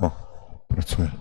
O, pracuje.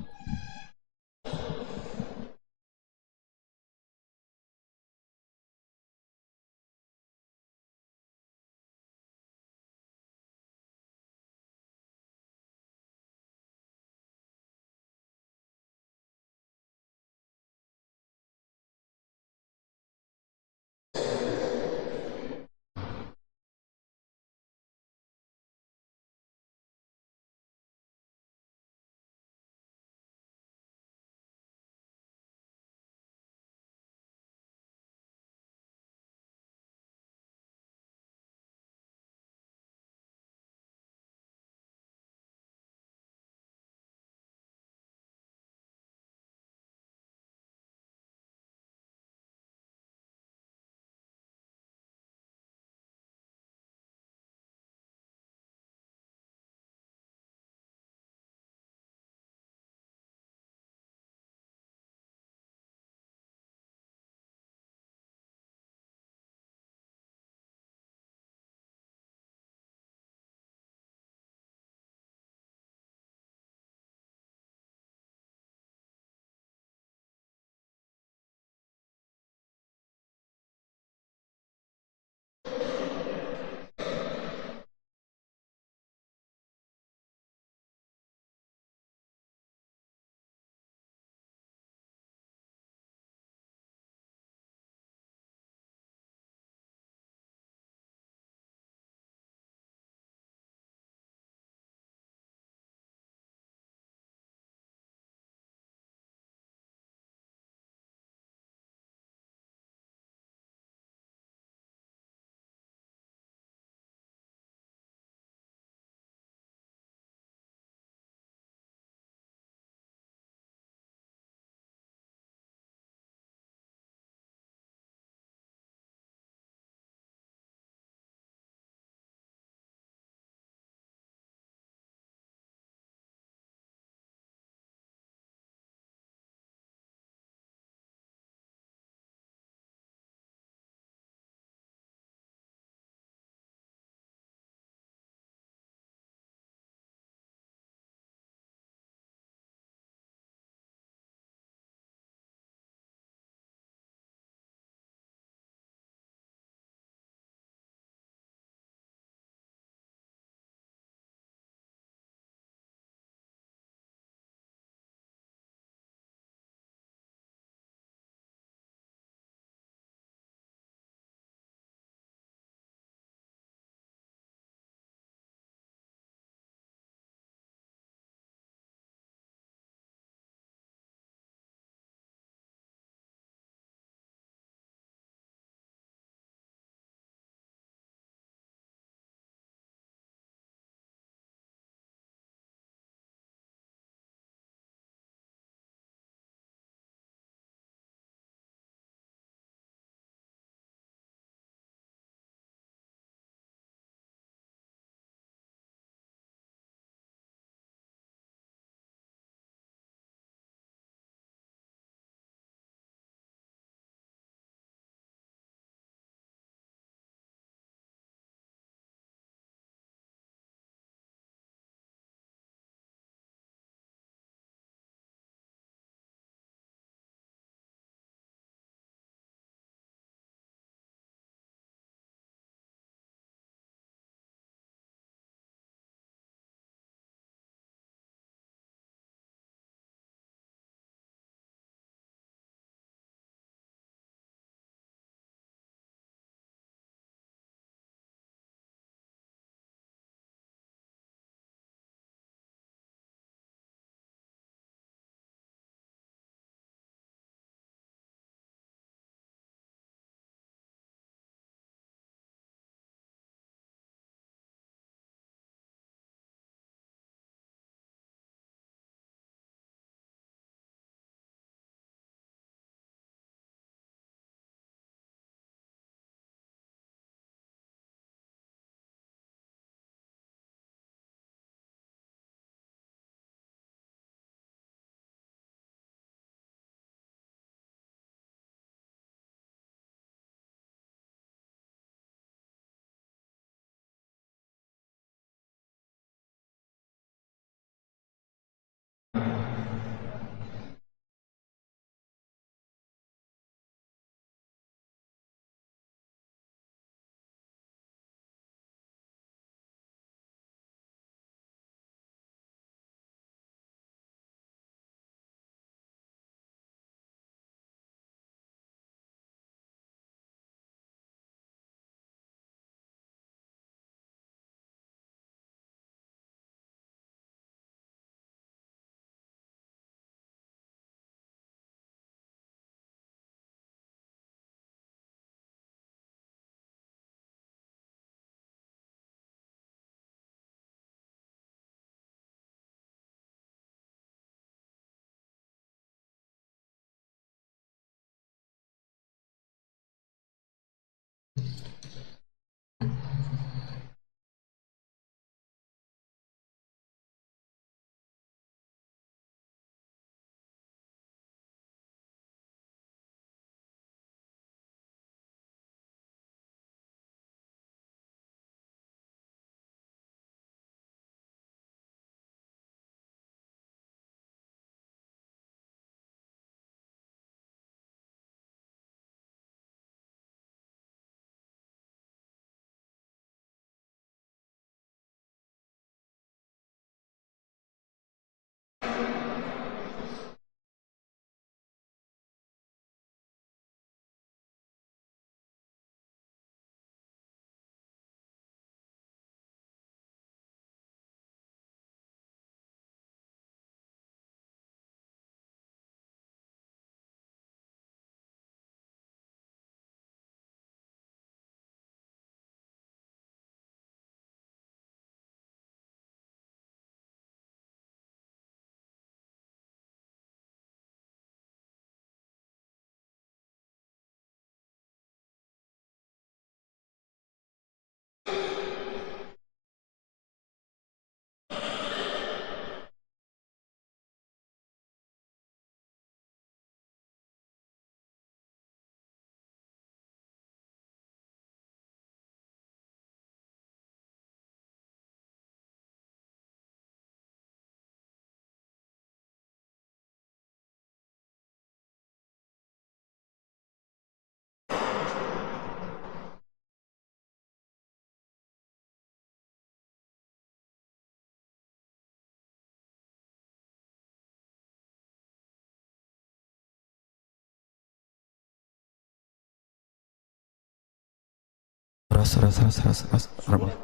Раз. Работа.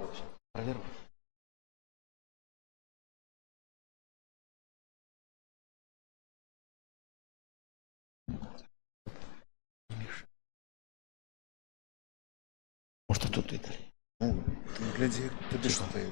Может, тут Італія? Ну, глядzi, тобі що стає?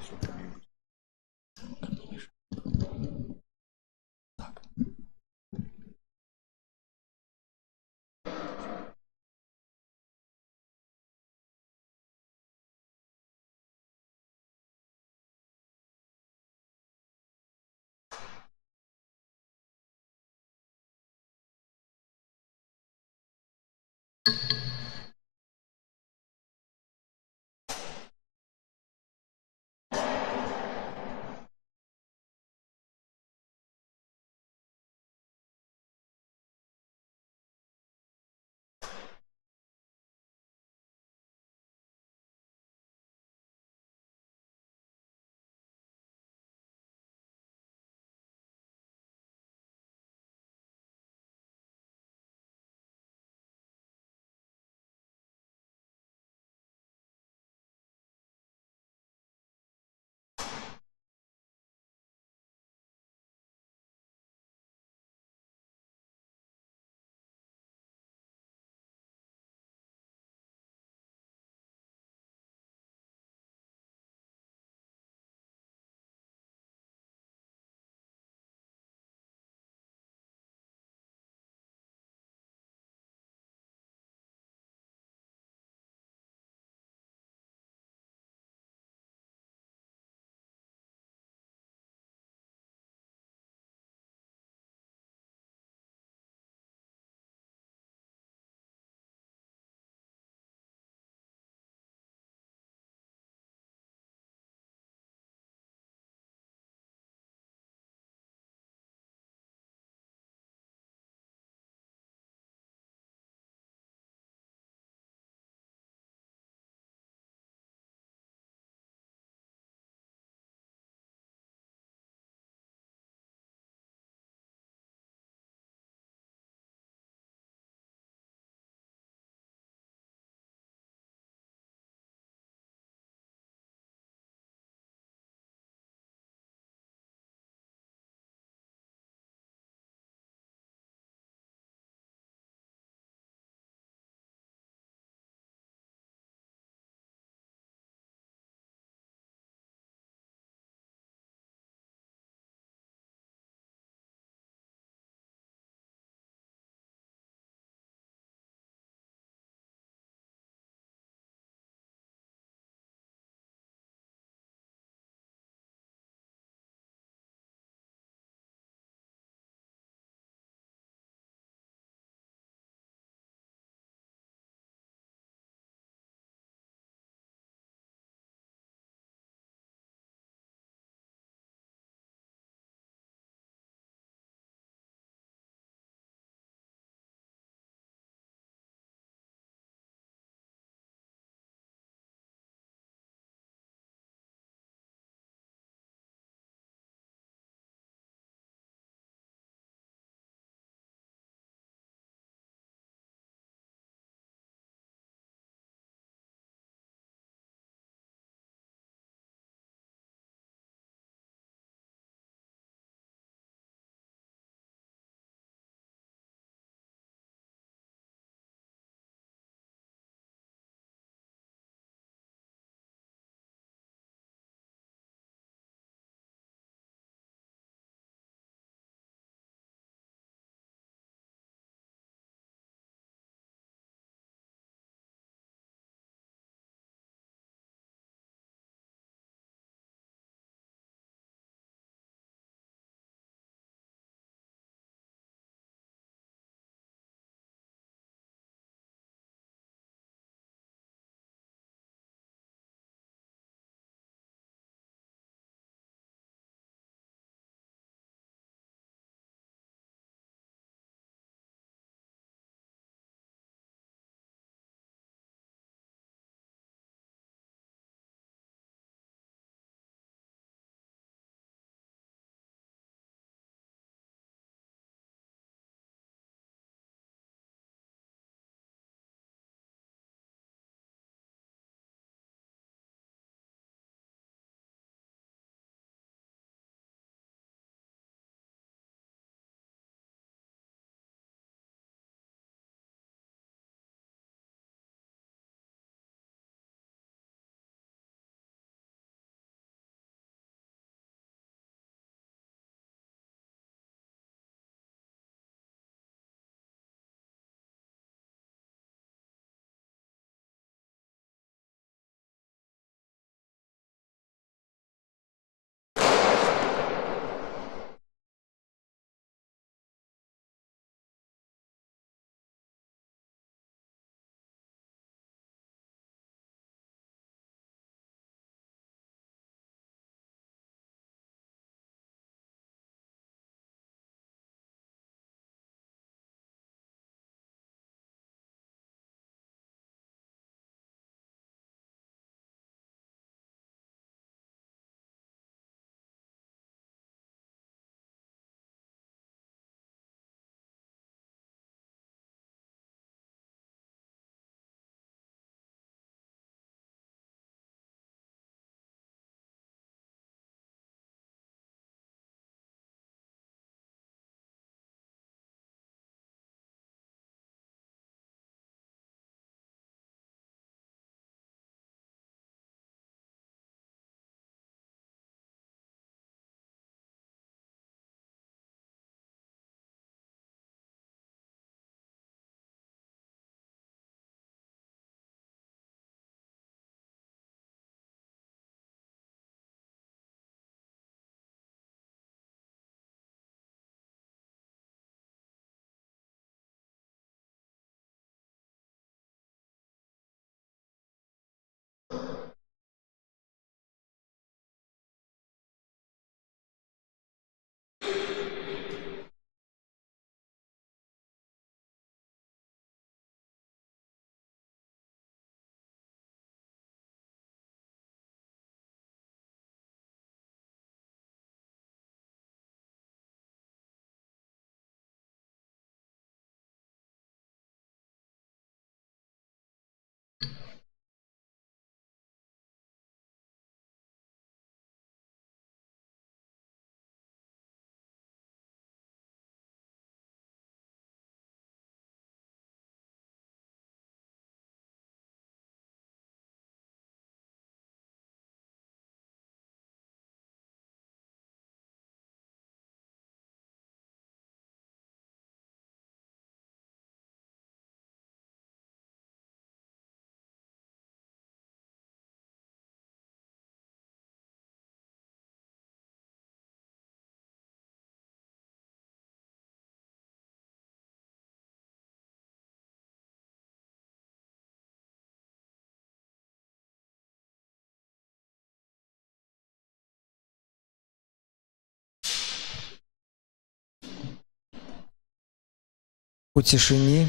У цішыні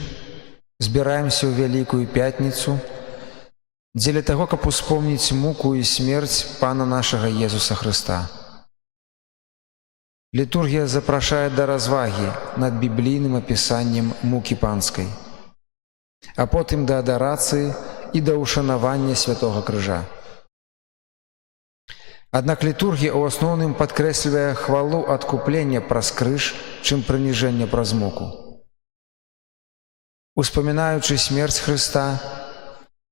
збіраемся ў Вялікую Пятніцу дзеля таго, каб успомніць муку і смерць Пана нашага Езуса Хрыста. Літургія запрашае да развагі над біблійным апісаннем мукі панскай, а потым да адарацыі і да ўшанавання Святога Крыжа. Аднак літургія ў асноўным падкрэслівае хвалу адкуплення праз крыж, чым прыніжэнне праз муку. Успамінаючы смерць Хрыста,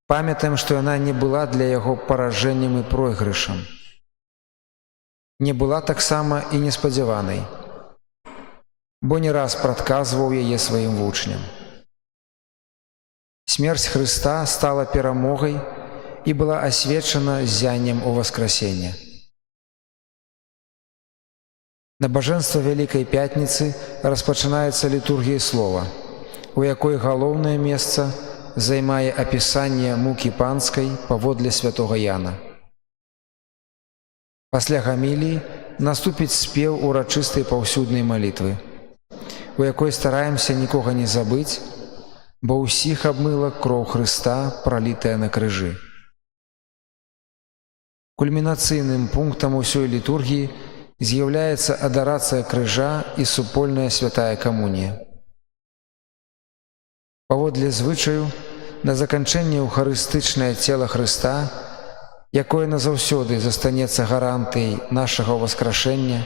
памятаем, што яна не была для яго паражэннем і пройгрышам. Не была таксама і неспадзяванай, бо не раз прадказваў яе сваім вучням. Смерць Хрыста стала перамогай і была асвечана ззяннем у васкрасення. Набажэнства Вялікай Пятніцы распачынаецца літургіяй слова, у якой галоўнае месца займае апісанне мукі панскай паводле святога Яна. Пасля гаміліі наступіць спеў урачыстай паўсюднай малітвы, у якой стараемся нікога не забыць, бо ўсіх абмыла кроў Хрыста, пралітая на крыжы. Кульмінацыйным пунктам усёй літургіі з'яўляецца адарацыя крыжа і супольная святая камунія. Паводле звычаю, на заканчэнне эўхарыстычнае цела Хрыста, якое назаўсёды застанецца гарантыяй нашага ўваскрашэння,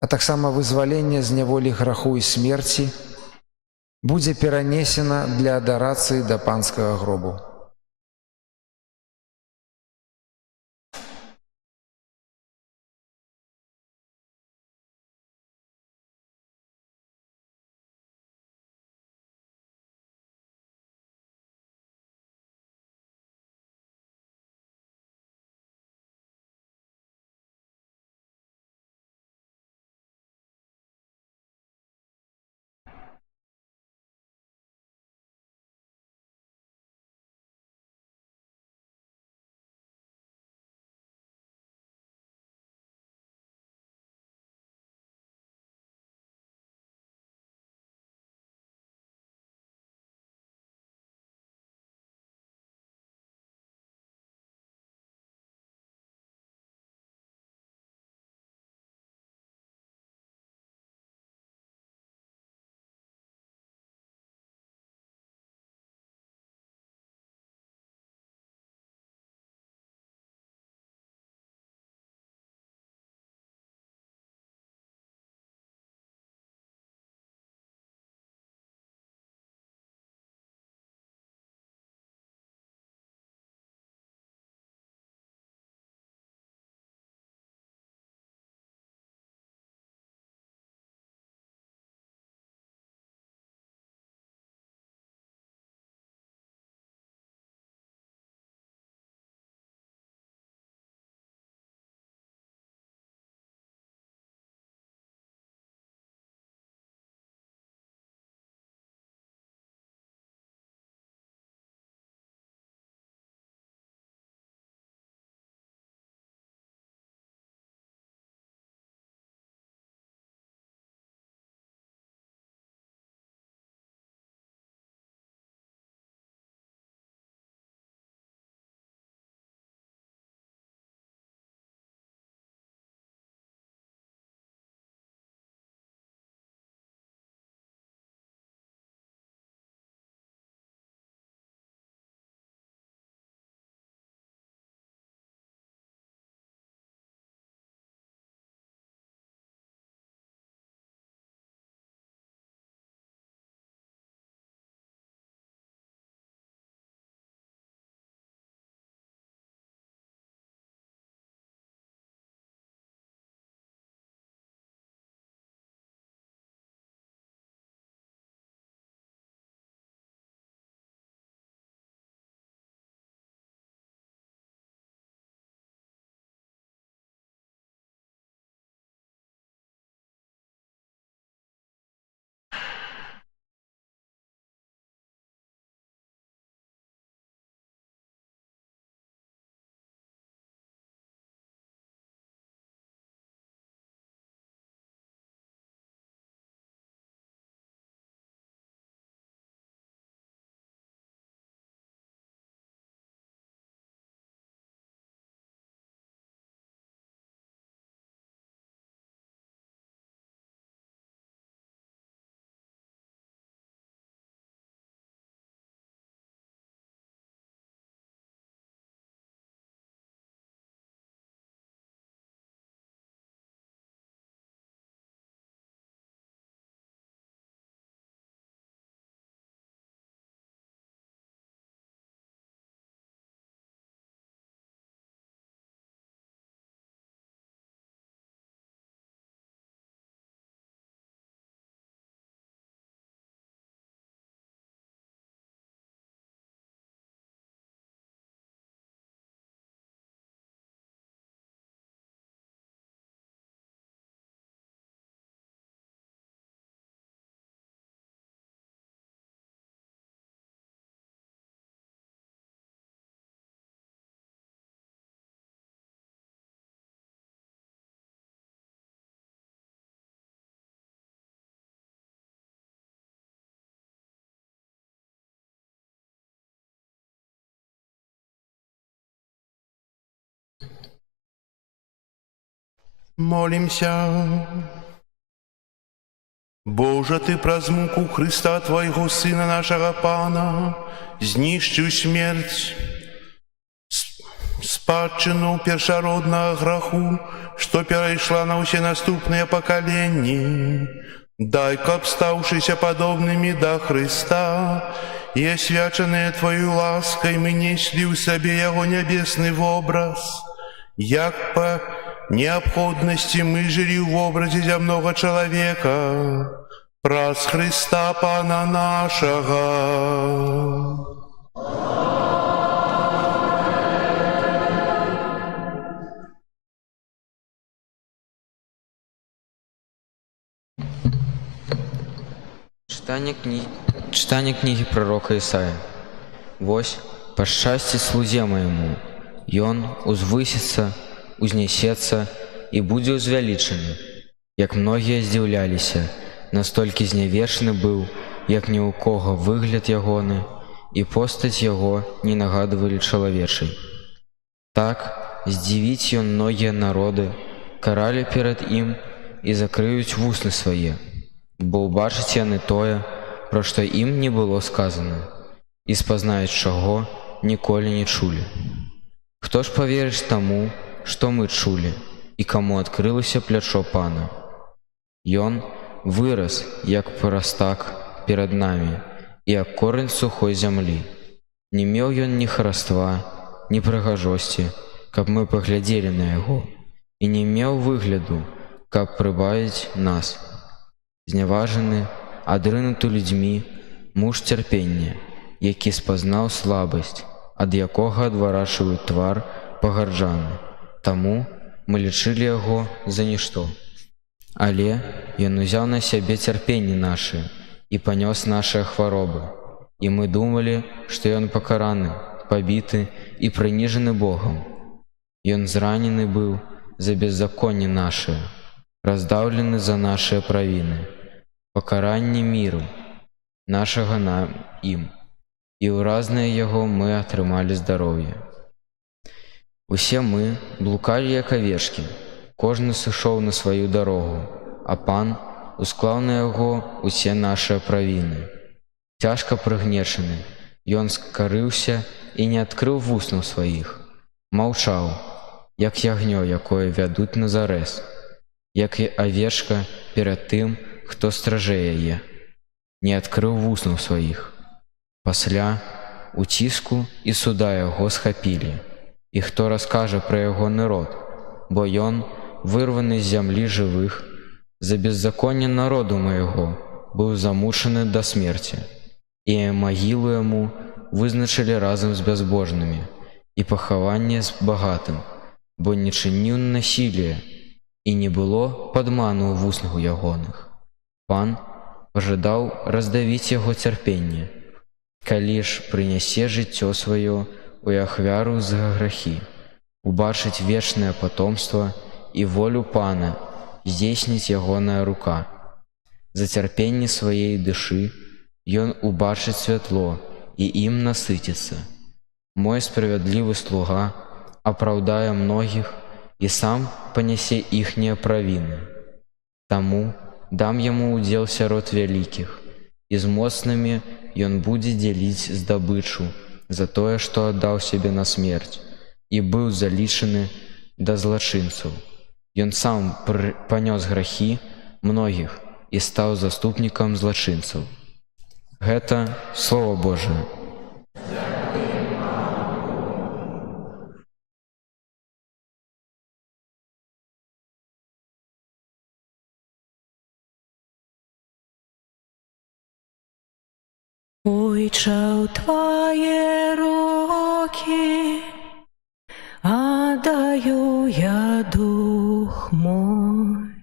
а таксама вызвалення з няволі граху і смерці, будзе перанесена для адарацыі да панскага гробу. Молимся. Боже, Ты праз муку Христа Твоего Сына нашего Пана знищив смерть, спадчину першородного граху, что перейшла на все наступные поколения. Дай, каб ставшися подобными до Христа, и освяченные Твою лаской, мы несли в себе Его небесный образ, як по необходности мы жили в образе земного человека, праз Христа Пана нашего. Читание книги пророка Исаия. «Вось, пошчасти слузе моему, ён узвысится, узнесется и будет узвеличены, як многие здивлялися, настолько знявешаны был, як ни у кого выгляд ягоны, и постать его не нагадывали человечей. Так здивить ён многие народы, карали перед им и закрыють вусны свае, бо убачаць яны тое, про што ім не было сказано, і спазнаюць, чаго ніколі не чулі. Хто ж поверыць таму, што мы чулі, і каму адкрылася плячо Пана? Ён вырас, як парастак перад намі, і як корень сухой зямлі. Не меў ён ні хараства, ні прыгажосці, каб мы паглядзелі на яго, і не меў выгляду, каб прыбавіць нас. Зняважаны, адрынуты людзьмі, муж цярпення, які спазнаў слабасць, ад якога адварачваюць твар пагарджаны. Таму мы лічылі яго за нішто. Але ён узяў на сябе цярпенні нашы і панёс нашыя хваробы. І мы думалі, што ён пакараны, пабіты і прыніжаны Богам. Ён зранены быў за беззаконні нашыя, раздаўлены за нашыя правіны. Пакаранне міру нашага нам ім, і ўразнае яго мы атрымалі здароўе. Усе мы блукалі як авечкі, кожны сышоў на сваю дарогу, а Пан усклаў на яго усе нашыя правіны. Цяжка прыгнечаны, ён скарыўся і не адкрыў вуснаў сваіх, маўчаў, як ягнё, якое вядуць на зарэз, як і авечка перад тым, хто стражэ яе, не адкрыў вуснаў сваіх. Пасля у ціску і суда яго схапілі, і хто раскажа пра ягоны род, бо ён, вырваны з зямлі жывых, за беззаконне народу майго быў замучаны да смерці, і магілу яму вызначылі разам з бязбожнымі, і пахаванне з багатым, бо не чыніў насілля, і не было падману ў вуснах ягоных. Пан пажадаў раздавіць яго цярпенне, калі ж прынясе жыццё сваё у ахвяру за грахі, убачыць вечнае патомства і волю Пана, здзейсніць ягоная рука. За цярпенне сваей душы ён убачыць святло і ім насыціцца. Мой справядлівы слуга апраўдае многіх і сам панясе іхнія правіны. Таму дам яму удзел сярод вялікіх, і з моцнымі ён будзе дзяліць здабычу за тое, што аддаў сябе на смерць, і быў залічаны да злачынцаў. Ён сам панёс грахі многіх і стаў заступнікам злачынцаў. Гэта Слова Божае. Ойча, Твои руки отдаю я дух мой.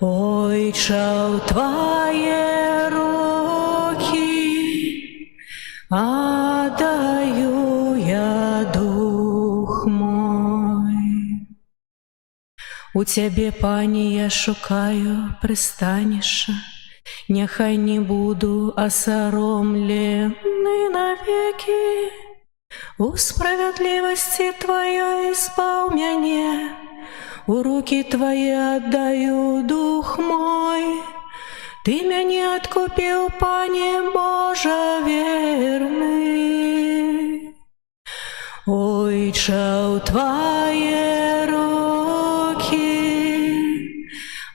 Ойча, Твои руки отдаю я дух мой. У Тебе, Пане, я шукаю пристаніша, няхай не буду осоромлены навеки. У справедливости Твоей избав мяне, у руки Твои отдаю дух мой. Ты меня откупил, Пане Боже верный. Ойче, у Твои руки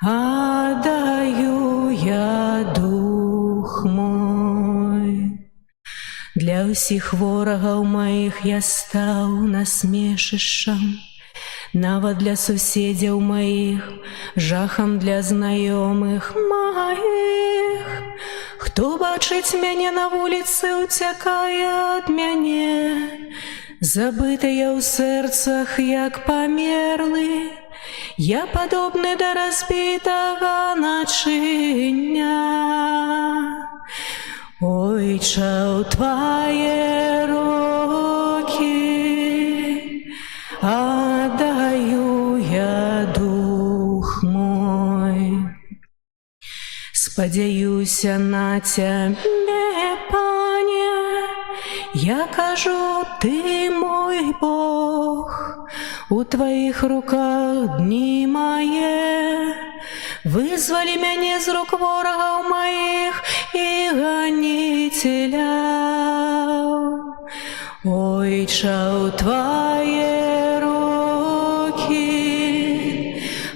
отдаю я дух мой. Для усіх ворогаў маіх я стаў насмешышам, нават для суседзяў маіх, жахам для знаёмых маіх. Хто бачыць мяне на вуліцы, уцякае ад мяне, забытая ў сэрцах, як памерлы. Я падобны да разбітага начыння. Ойче, у Твои руки отдаю я дух мой. Спадзяюся на Цябе, Пане, я кажу, Ты мой Бог, у Твоих руках дні мае. Вызвали мяне з рук ворогаў маіх і ганіцеляў. Ойче, у Твои руки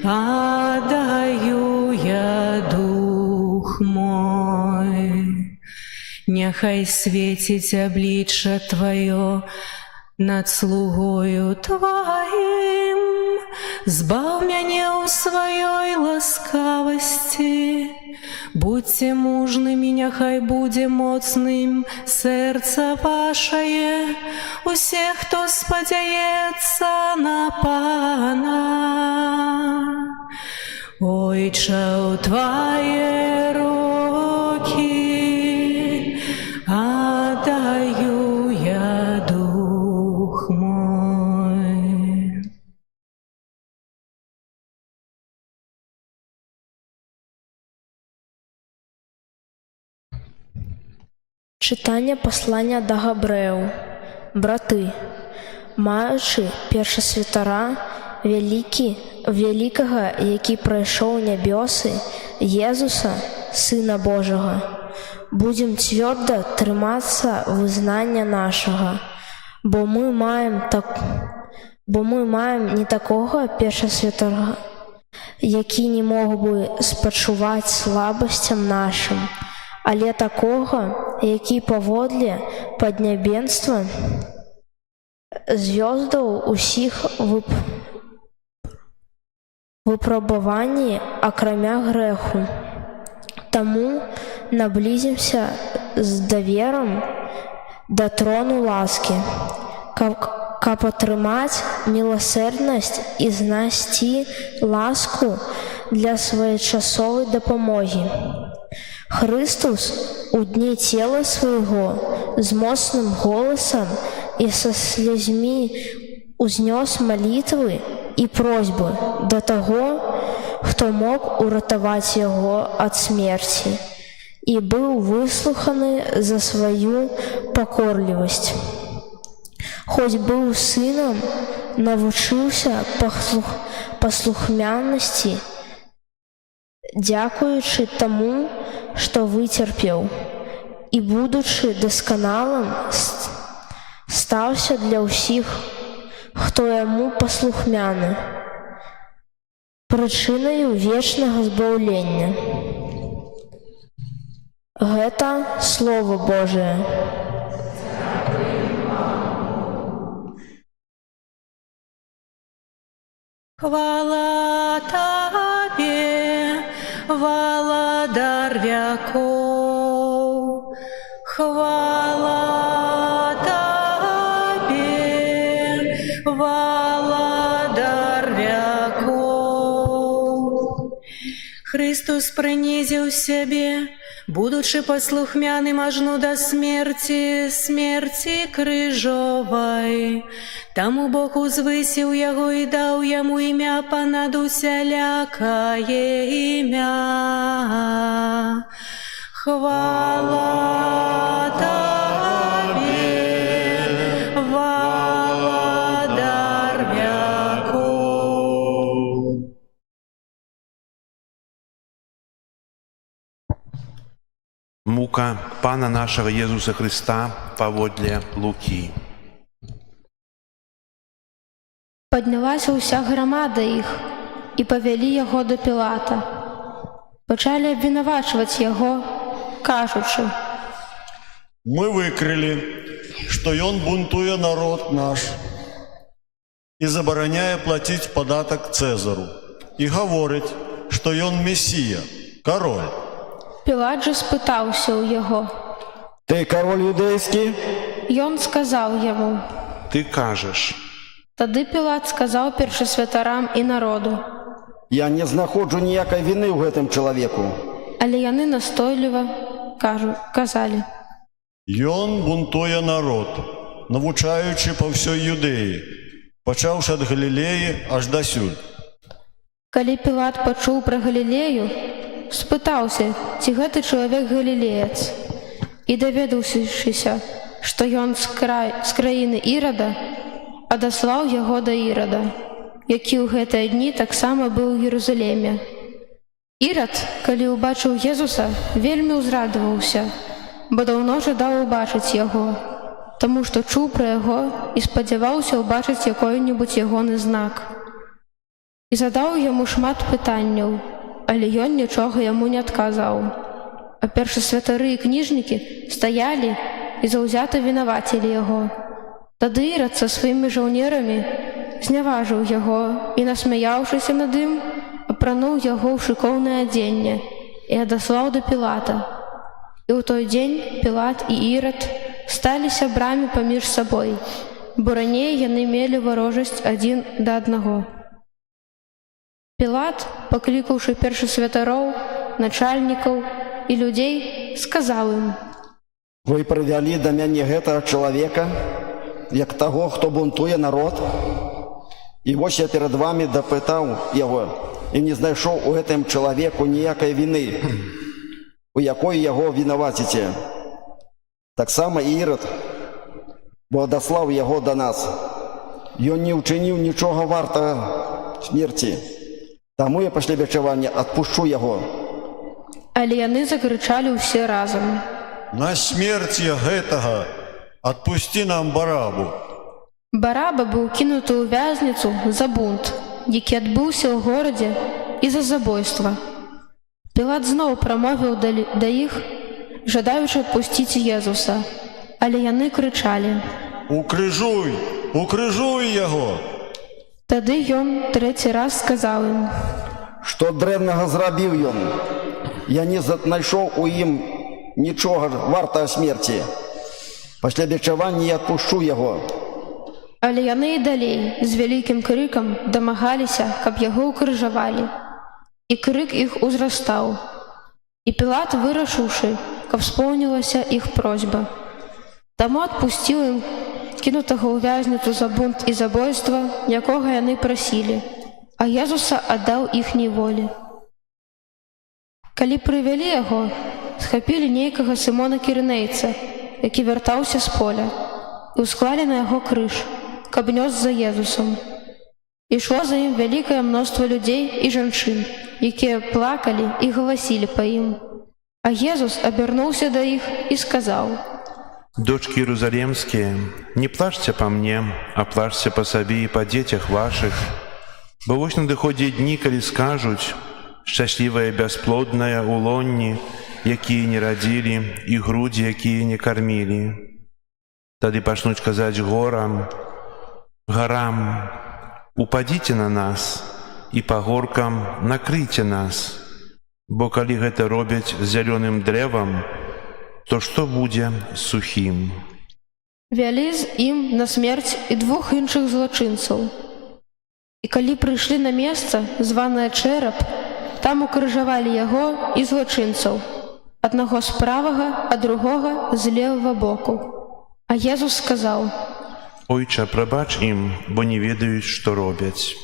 отдаю я дух мой. Няхай свеціць аблічча Твоё над слугою Твоим, збаў мяне ў сваёй ласкавасці. Будьце мужнымі, няхай будзе моцным сэрца Вашае, усе, хто спадзяецца на Пана. Ойче, у Твои руки отдаю я дух мой. Читання послання до Габреїв. Брати, маючи першосвятара великого, який пройшов небеси, Єзуса, Сина Божого, будем твердо триматися визнання нашого, бо ми маємо не такого першосвятара, який не мог би спочувати слабостям нашим, але такого, який поводле поднебенства зв'яздав усіх випробуванні, окромя греху. Тому наблизимся с довером до трону ласки, как отрымать милосердность и знасти ласку для своечасовой допомоги. Христос у дні тіла свого з моцним голосом і со слезьми узнес молитви і просьби до того, хто мог уратувати його від смерті, і був вислуханий за свою покорливість. Хоч був сином, навчився послухняності, дякуючи тому, що витерпів, і, будучи досконалим, стався для усіх, хто йому послухняний, причиною вічного збавлення. Гэта Слово Божие. Хвала Табе, Владар веков, хвала Табе, Владар веков. Христос принизил себе, будучи послухмяным ажну до смерти, смерти крыжовой. Таму Бог узвысіў яго і даў яму імя панад усялякае імя. Хвала Табе, Владар веков. паслуха Пана нашага Езуса Христа паводле Лукі. Паднялася ўся грамада іх і павялі яго да Пілата. Пачалі абвінавачваць яго, кажучы: Мы выкрылі, што ён бунтуе народ наш і забараняе плаціць падатак Цэзару, і гаворыць, што ён Месія, кароль. Пілат жа спытаўся ў яго. Ты король юдэйскі? Ён сказаў яму. Ты кажаш. Тады Пілат сказаў першасвятарам і народу. Я не знаходжу ніякай віны ў гэтым чалавеку. Але яны настойліва казалі: Ён бунтуе народ, навучаючы па ўсёй Юдэі, пачаўшы ад Галілеі аж дасюль. Калі Пілат пачуў пра Галілею, спытаўся, ці гэты чалавек галілеец, і даведаўшыся, што ён з краіны Ірада, адаслаў яго да Ірада, які ў гэтыя дні таксама быў у Єрусаліме. Ірад, калі ўбачыў Езуса, вельмі ўзрадаваўся, бо даўно жадаў убачыць яго, таму што чуў пра яго і спадзяваўся ўбачыць якой-небудзь ягоны знак. І задаў яму шмат пытанняў, але ён нічога яму не адказаў. А першасвятары і кніжнікі стаялі і заўзята вінавацілі яго. Тады Ірад са сваімі жаўнерамі зняважыў яго і, насмяяўшыся над ім, апрануў яго ў шыкоўнае адзенне і адаслаў да Пілата. І ў той дзень Пілат і Ірад сталі сябрамі паміж сабой, бо раней яны мелі варожасць адзін да аднаго. Пілат, паклікаўшы першасвятароў, начальнікаў і людзей, сказаў ім: Вы прывялі да мяне гэтага чалавека, як таго, хто бунтуе народ? І вось я перад вамі дапытаў яго і не знайшоў у гэтым чалавеку ніякай віны, у якой яго вінаваціце. Таксама Ірад, бо адаслаў яго да нас. Ён не ўчыніў нічога вартага смерці. Таму я пасля бячавання адпушчу яго. Але яны закрычалі ўсе разам: На смерці гэтага адпусці нам Барабу. Бараба быў кінуты ў вязніцу за бунт, які адбыўся ў горадзе і за забойства. Пілат зноў прамовіў да іх, жадаючы адпусціць Езуса, але яны крычалі: Укрыжуй, укрыжуй яго! Тады ён трэці раз сказаў ім: Што дрэннага зрабіў ён? Я не знайшоў у ім нічога вартага смерці. Пасля бячавання я адпушчу яго. Але яны і далей з вялікім крыкам дамагаліся, каб яго ўкрыжавалі. І крык іх узрастаў. І Пілат, вырашыўшы, каб споўнілася іх просьба, таму адпусціў ім кінутага ў вязніцу за бунт і забойства, якога яны прасілі, а Езуса аддаў іхняй волі. Калі прывялі яго, схапілі нейкага Сымона Кірынейца, які вяртаўся з поля, і ўсклалі на яго крыж, каб нёс за Езусам. Ішло за ім вялікае мноства людзей і жанчын, якія плакалі і галасілі па ім. А Езус абярнуўся да іх і сказаў: Дочки Иерусалимские, не плачьте по мне, а плачьте по себе и по детях ваших. Бо вось надыходзяць дні, калі скажуць: Шчаслівая бясплодная у лонні, якія не радзілі, і грудзі, якія не кармілі. Тады пачнуць казаць горам: Гарам, упадзіце на нас, і па горкам накрыйце нас. Бо калі гэта робяць з зялёным дрэвам, то што будзе з сухім? Вялі з ім на смерць і двух іншых злачынцаў. І калі прыйшлі на месца, званае Чэрап, там укрыжавалі яго і злачынцаў, аднаго з правага, а другога з левага боку. А Езус сказаў: Ойча, прабач ім, бо не ведаюць, што робяць.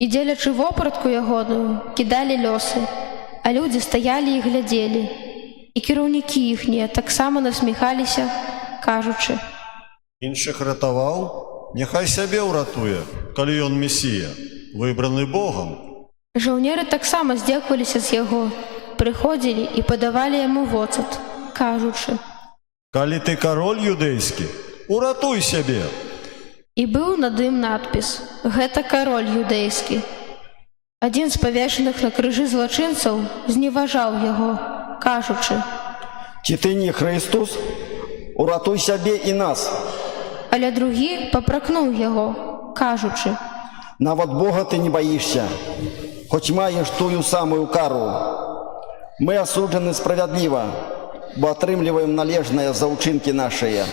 І дзелячы вопратку ягоную, кідалі лёсы, а людзі стаялі і глядзелі. І кіраўнікі іхнія таксама насміхаліся, кажучы: Іншых ратаваў, няхай сябе ўратуе, калі ён Месія, выбраны Богам. Жаўнеры таксама здзекваліся з яго, прыходзілі і падавалі яму воцат, кажучы: Калі ты кароль юдэйскі, уратуй сябе. І быў над ім надпіс: «Гэта кароль юдэйскі». Адзін з павешаных на крыжы злачынцаў зневажаў яго, кажучы: Ці ты не Христос? Уратуй сябе і нас. Але другі папракнуў яго, кажучы: Нават Бога ты не баішся, хоць маеш тую самую кару. Мы асуджаны справядліва, бо атрымліваем належнае за ўчынкі нашыя.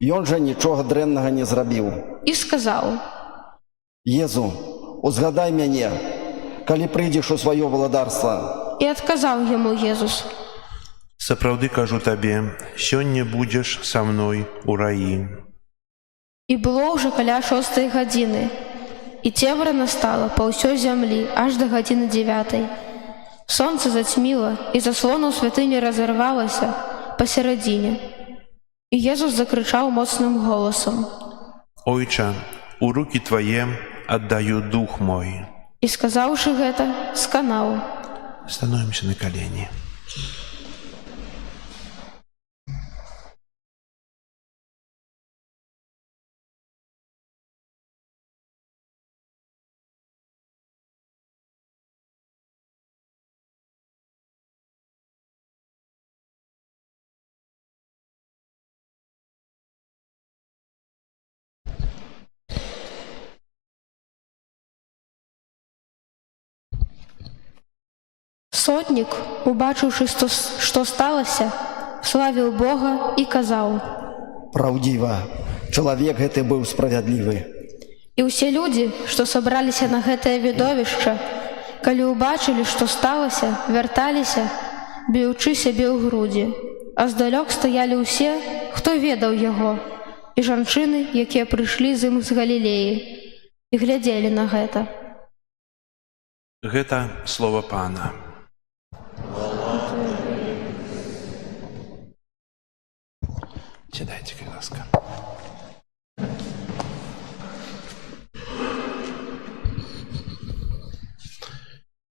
Ён жа нічога дрэннага не зрабіў. І сказаў: Езу, узгадай мяне, калі прыйдзеш у сваё валадарства. І адказаў яму Езус: Сапраўды кажу табе, сёння будзеш са мной у раі. І было ўжо каля 6 гадзіны, і цемра настала па ўсёй зямлі аж да гадзіны 9. Сонца зацьміла, і заслона ў святыні разарвалася пасярэдзіне. І Езус закрычаў моцным голасам: Ойча, у рукі твае аддаю дух мой. І сказаўшы гэта, сканаў. Становимся на колени. Сотнік, убачыўшы, што сталася, славіў Бога і казаў: Праўдзіва, чалавек гэты быў справядлівы. І ўсе людзі, што сабраліся на гэтае відовішча, калі ўбачылі, што сталася, вярталіся, б'ючы сябе ў грудзі. А здалёк стаялі ўсе, хто ведаў яго, і жанчыны, якія прыйшлі з ім з Галілеі, і глядзелі на гэта. Гэта слова Пана. Сідайце, будь ласка.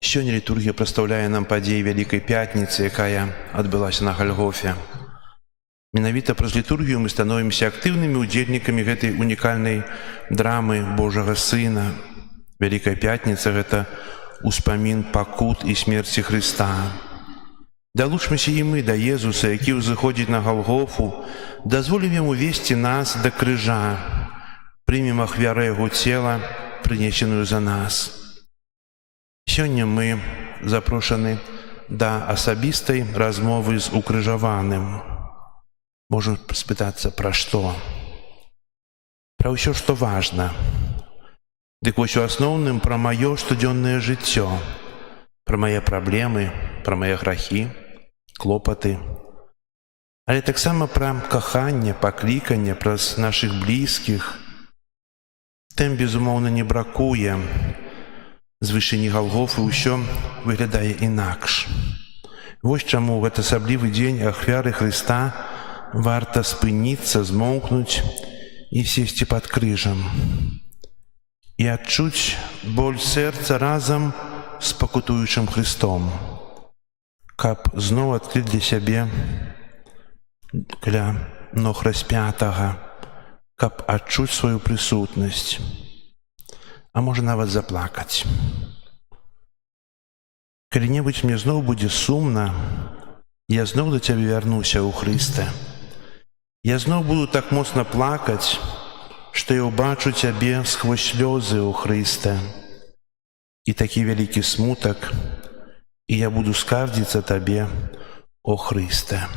Сёння літургія прадстаўляе нам падзеі Вялікай Пятніцы, якая адбылася на Гальгофе. Менавіта праз літургію мы становімся актыўнымі ўдзельнікамі гэтай унікальнай драмы Божага Сына. Вялікая Пятніца – гэта успамін пакут і смерці Хрыста. Далучмся і мы да Езуса, які ўзыходзіць на Галгофу, дазволім яму весці нас да крыжа, прымем ахвяру яго цела, прынесеную за нас. Сёння мы запрошаны да асабістай размовы з укрыжаваным. Можам спытацца, пра што? Пра ўсё, што важна. Дык вось у асноўным пра маё штодзённае жыццё, пра мае праблемы, пра мае грахі, клопаты. Але таксама пра каханне, пакліканне праз нашых блізкіх. Тэм, безумоўна, не бракуе. З вышыні Галгофы ўсё выглядае інакш. Вось чаму ў гэты асаблівы дзень ахвяры Хрыста варта спыніцца, змоўкнуць і сесці пад крыжам. І адчуць боль сэрца разам з пакутуючым Хрыстом, каб зноў адкрыць для сябе каля ног распятага, каб адчуць сваю прысутнасць, а можа нават заплакаць. Калі-небудзь мне зноў будзе сумна, я зноў да цябе вярнуся ў Хрысте. Я зноў буду так моцна плакаць, што я ўбачу цябе сквозь слёзы ў Хрысте. І такі вялікі смутак, і я буду скардзіцца табе, о Хрысте.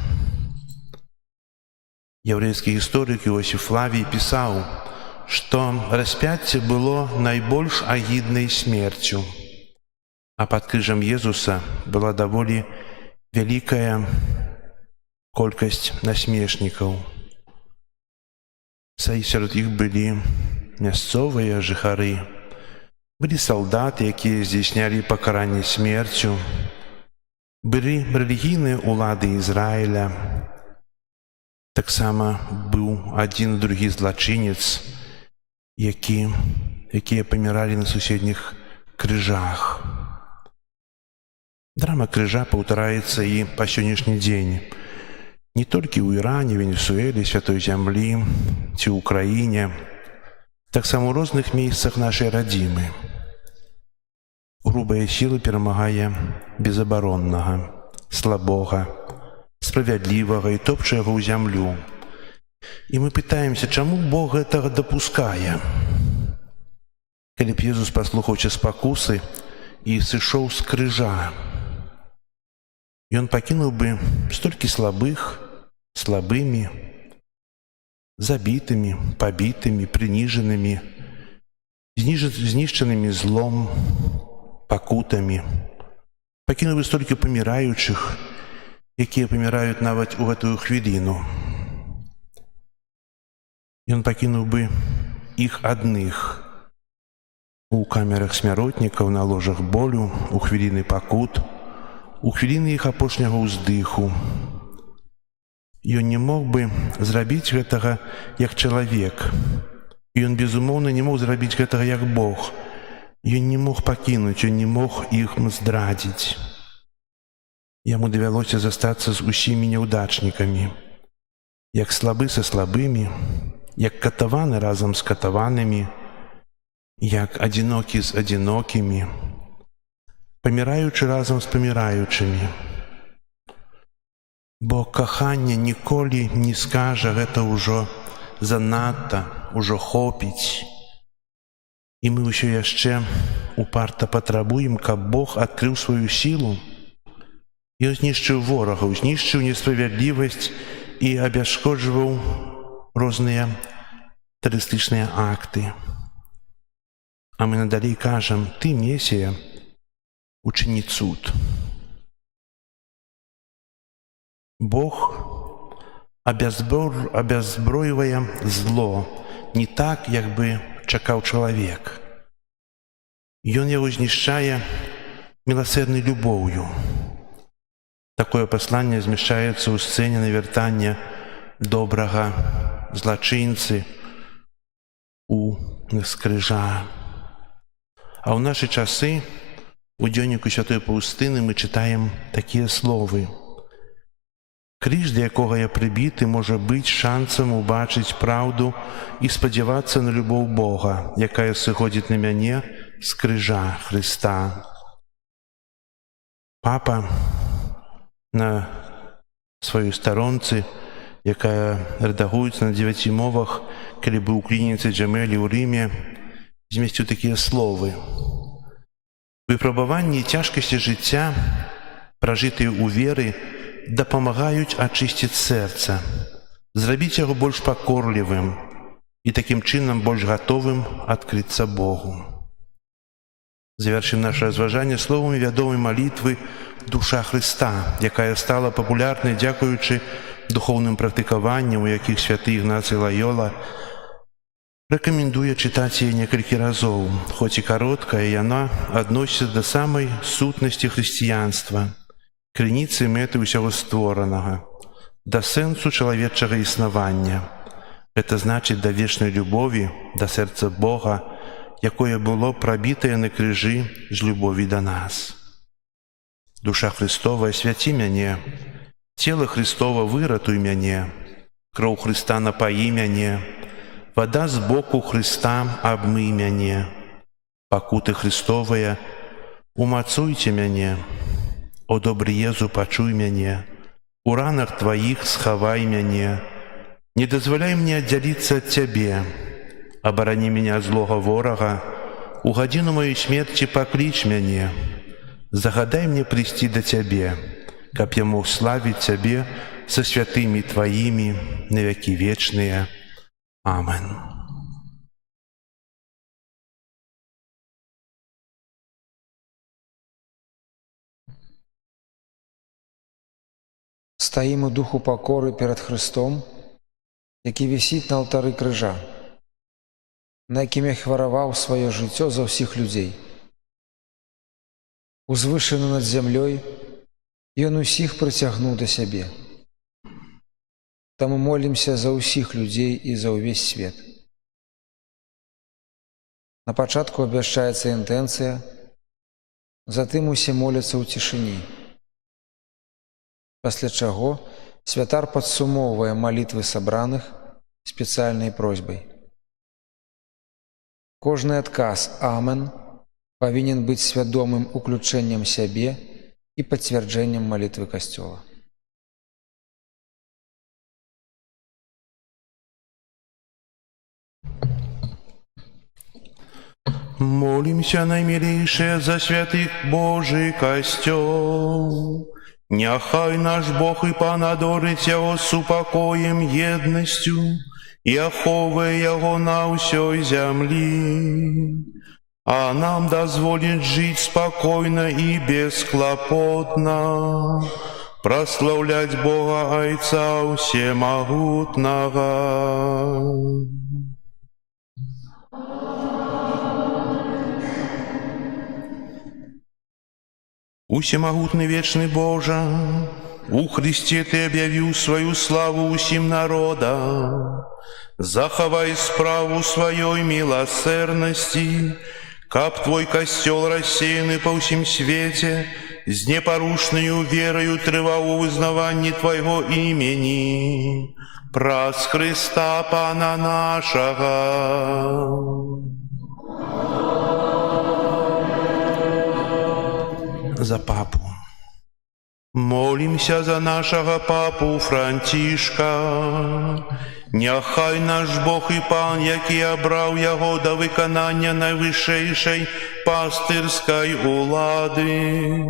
Яўрэйскі гісторык Іосіф Флавій пісаў, што распяцце было найбольш агіднай смерцю, а пад крыжам Езуса была даволі вялікая колькасць насмешнікаў. Сярод іх былі мясцовыя жыхары, былі салдаты, якія здзяйснялі пакаранне смерцю, былі рэлігійныя ўлады Ізраіля. Таксама быў адзін другі злачынец, якія паміралі на суседніх крыжах. Драма крыжа паўтараецца і па сённяшні дзень. Не толькі ў Іране, Венесуэле, Святой Зямлі ці ў Украіне, таксама ў розных месцах нашай радзімы. Грубая сіла перамагае безабароннага, слабога, справядлівага і топча яго ў зямлю. І мы пытаемся, чаму Бог гэтага дапускае? Калі б Езус паслухаў спакусы і сышоў з крыжа, Ён пакінуў бы столькі слабых, слабымі, забітымі, пабітымі, прыніжанымі, знішчанымі злом, пакутамі. Пакінуў бы столькі паміраючых, якія паміраюць нават у гэтую хвіліну. Ён пакінуў бы іх адных у камерах смяротнікаў, на ложах болю, у хвіліны пакут, у хвіліны іх апошняга ўздыху. Ён не мог бы зрабіць гэтага як чалавек. І ён, безумоўна, не мог зрабіць гэтага як Бог. Ён не мог пакінуць, ён не мог іх здрадзіць. Яму давялося застацца з усімі няўдачнікамі, як слабы са слабымі, як катаваны разам з катаванымі, як адзінокі з адзінокімі, паміраючы разам з паміраючымі. Бо каханне ніколі не скажа, гэта ўжо занадта, ўжо хопіць. І мы ўсё яшчэ упарта патрабуем, каб Бог адкрыў сваю сілу. Ён знішчыў ворагаў, знішчыў несправядлівасць і абясшкоджваў розныя тэрарыстычныя акты. А мы надалей кажам, ты, Месія, учыні цуд. Бог абязброівае зло не так, як бы чакаў чалавек. Ён яго знішчае міласэрнай любоўю. Такое пасланне змяшчаецца ў сцэне навяртання добрага злачынцы з крыжа. А ў нашы часы у дзённіку Святой Паўстыны мы чытаем такія словы. Крыж, да якога я прыбіты, можа быць шанцам убачыць праўду і спадзявацца на любоў Бога, якая сыходзіць на мяне з крыжа Хрыста. Папа на сваёй старонцы, якая рэдагуецца на 9 мовах, калі быў у клініцы Джамелі ў Рыме, змясціў такія словы. Выпрабаванні і цяжкасці жыцця, пражытыя ў веры, дапамагаюць ачысціць сэрца, зрабіць яго больш пакорлівым і такім чынам больш гатовым адкрыцца Богу. Завяршым наша разважанне словамі вядомай малітвы «Душа Хрыста», якая стала папулярнай дзякуючы духоўным практыкаванням, у якіх святы Ігнацый Лайола рэкамендуе чытаць яе некалькі разоў, хоць і кароткая, яна адносіцца да самай сутнасці хрысціянства, крыніцы мэты ўсяго створанага, да сэнсу чалавечага існавання. Гэта значыць да вечнай любові, да сэрца Бога, якое было прабітае на крыжы з любові да нас. Душа Христова, свяці мяне, цела Христова, выратуй мяне, кроў Хрыста напаі мяне, вада з боку Хрыста абмый мяне, пакуты Христовыя, умацуйце мяне, о добры Езу, пачуй мяне, у ранах Тваіх схавай мяне, не дазваляй мне аддзяліцца ад Цябе, абарані мяне ад злога ворага, у гадзіну маёй смерці пакліч мяне, загадай мне прыйсці да Цябе, каб я мог славіць Цябе са святымі Тваімі на вякі вечныя. Амен. Стаім у духу пакоры перад Хрыстом, які вісіць на алтары крыжа, на якім я хвараваў сваё жыццё за ўсіх людзей. Узвышаны над зямлёй, ён усіх прыцягнуў да сябе. Таму молімся за ўсіх людзей і за ўвесь свет. На пачатку абвяшчаецца інтэнцыя, затым усе моляцца ў цішыні. Пасля чаго Святар падсумоўвае малітвы сабраных спецыяльнай просьбай. Кожны адказ «Амен» павінен быць свядомым уключэннем сябе і пацвярджэннем малітвы Касцёла. Молимся, наймилейшие, за святых Божий костел. Няхай наш Бог и Пан адорить Его с упокоем едностью и оховывая Его на усей земли. А нам дозволит жить спокойно и бесклопотно, прославлять Бога Отца Всемогутного. Усемогутный вечный Боже, у Христе Ты объявил свою славу усім народа. Заховай справу своей милосердности, каб Твой костел рассеянный по всем свете, с непорушною верою трывал у вызнавании Твоего имени, праз Христа Пана нашего. За папу. Молимся за нашего папу Франтишка. Няхай наш Бог и Пан, який обрав Його до виконання найвищейшої пастирської улади,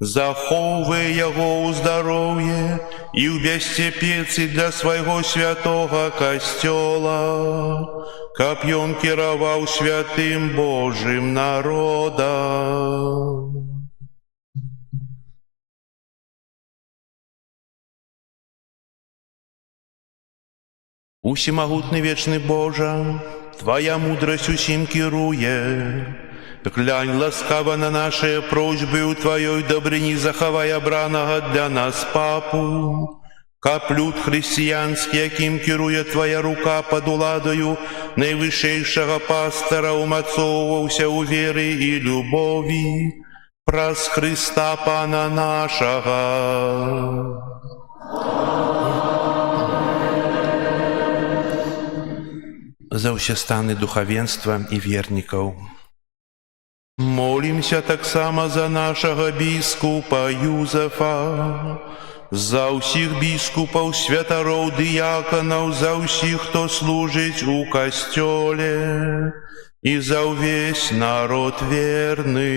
заховує Його у здоров'ї і в безтепеці для свого святого костела, каб ён керував святим Божим народом. Усемогутный вечный Боже, Твоя мудрость усім керує. Глянь ласкаво на наши просьбы у Твоей добрині, заховай обраного для нас папу, каб люд християнский, яким керує Твоя рука под уладою найвищейшого пастора, умацовувався у вірі і любові, праз Христа Пана нашого. За ўсе станы духавенства і вернікаў. Молімся таксама за нашага біскупа Юзефа, за ўсіх біскупаў, святароў, дыяканаў, за ўсіх, хто служыць у касцёле, і за ўвесь народ верны.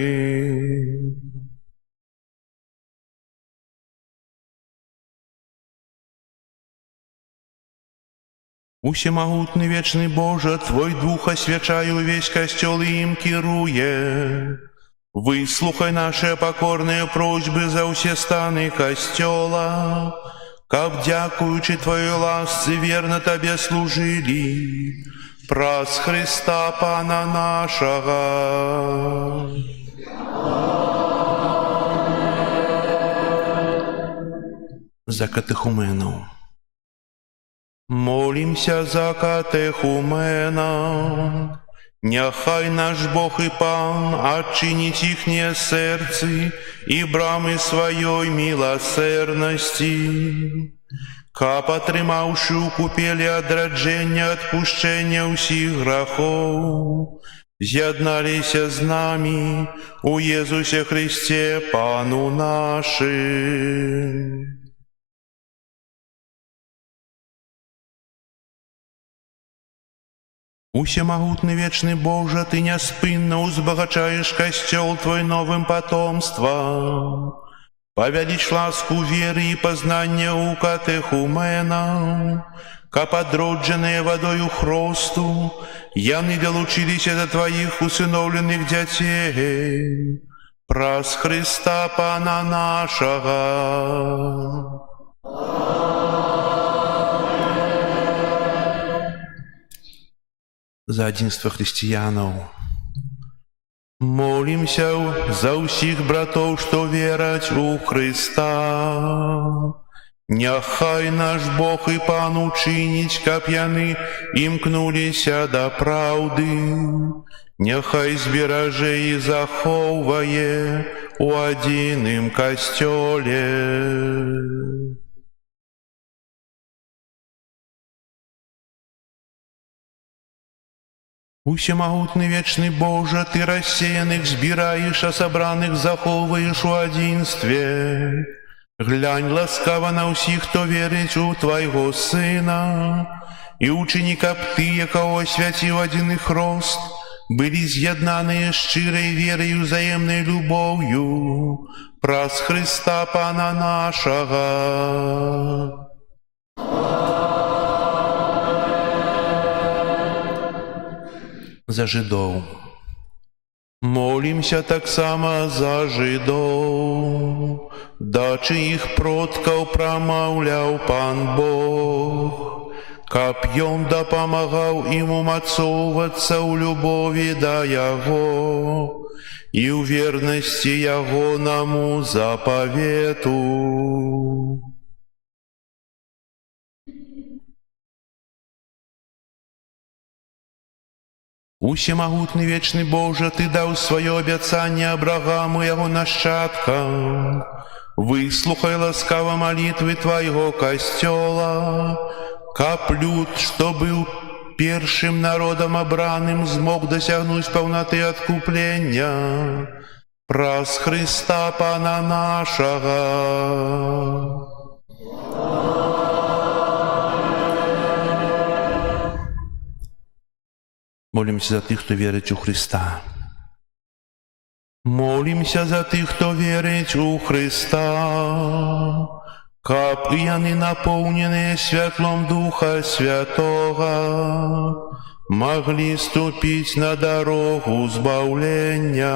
Усемогутный вечный Боже, Твой Дух освячая весь костел и им керуе. Выслухай наши покорные просьбы за все станы костела, каб, дякуючи Твоей ласце, верно Тебе служили, праз Христа Пана нашего. За катехуменов. Молимся за катехумена. Няхай наш Бог и Пан отчинить ихние сердце и брамы своей милосердности, каб, отрымавши у купели одраджения отпущения усіх грехов, з'єдналися з нами у Єзусе Христе Пану нашим. Усемогутный вечный Боже, Ты неспынно узбогачаешь костел Твой новым потомством. Повеличь ласку веры и познания у катехумена, каб, одродженные водою хросту, яны долучились до Твоих усыновленных детей, праз Христа Пана нашего. За адзінства хрысціянаў. Молімся за ўсіх братоў, што вераць у Хрыста. Няхай наш Бог і Пан учыніць, каб яны імкнуліся да праўды. Няхай зберажэ і захоўвае у адзіным касцёле. Усемагутный вечный Боже, Ты рассеянных збираешь, а собраных заховываешь у адзінстве. Глянь ласкава на ўсіх, хто верить у Твайго Сына, і учини, каб Ты, якого освятил один их рост, были з'єднаныя шчырай верой и взаимной любовью, праз Христа Пана нашага. За жидов. Молимся таксама за жидов, дачы іх продкаў прамаўляў Пан Бог, каб ён дапамагаў ім умацоўвацца ў любові да Яго і ў вернасці Ягонаму запавету. Усемагутны вечны Боже, Ты даў сваё абяцанне Абрагаму яго нашчадкам. Выслухай ласкава малітвы Твайго касцёла, каб люд, што быў першым народам абраным, змог дасягнуць паўнаты адкуплення праз Христа Пана нашага. Молимся за тых, хто верить у Христа. Молимся за тых, хто верить у Христа, каб і яны, напоўненыя святлом Духа Святога, могли ступіць на дарогу збаўлення.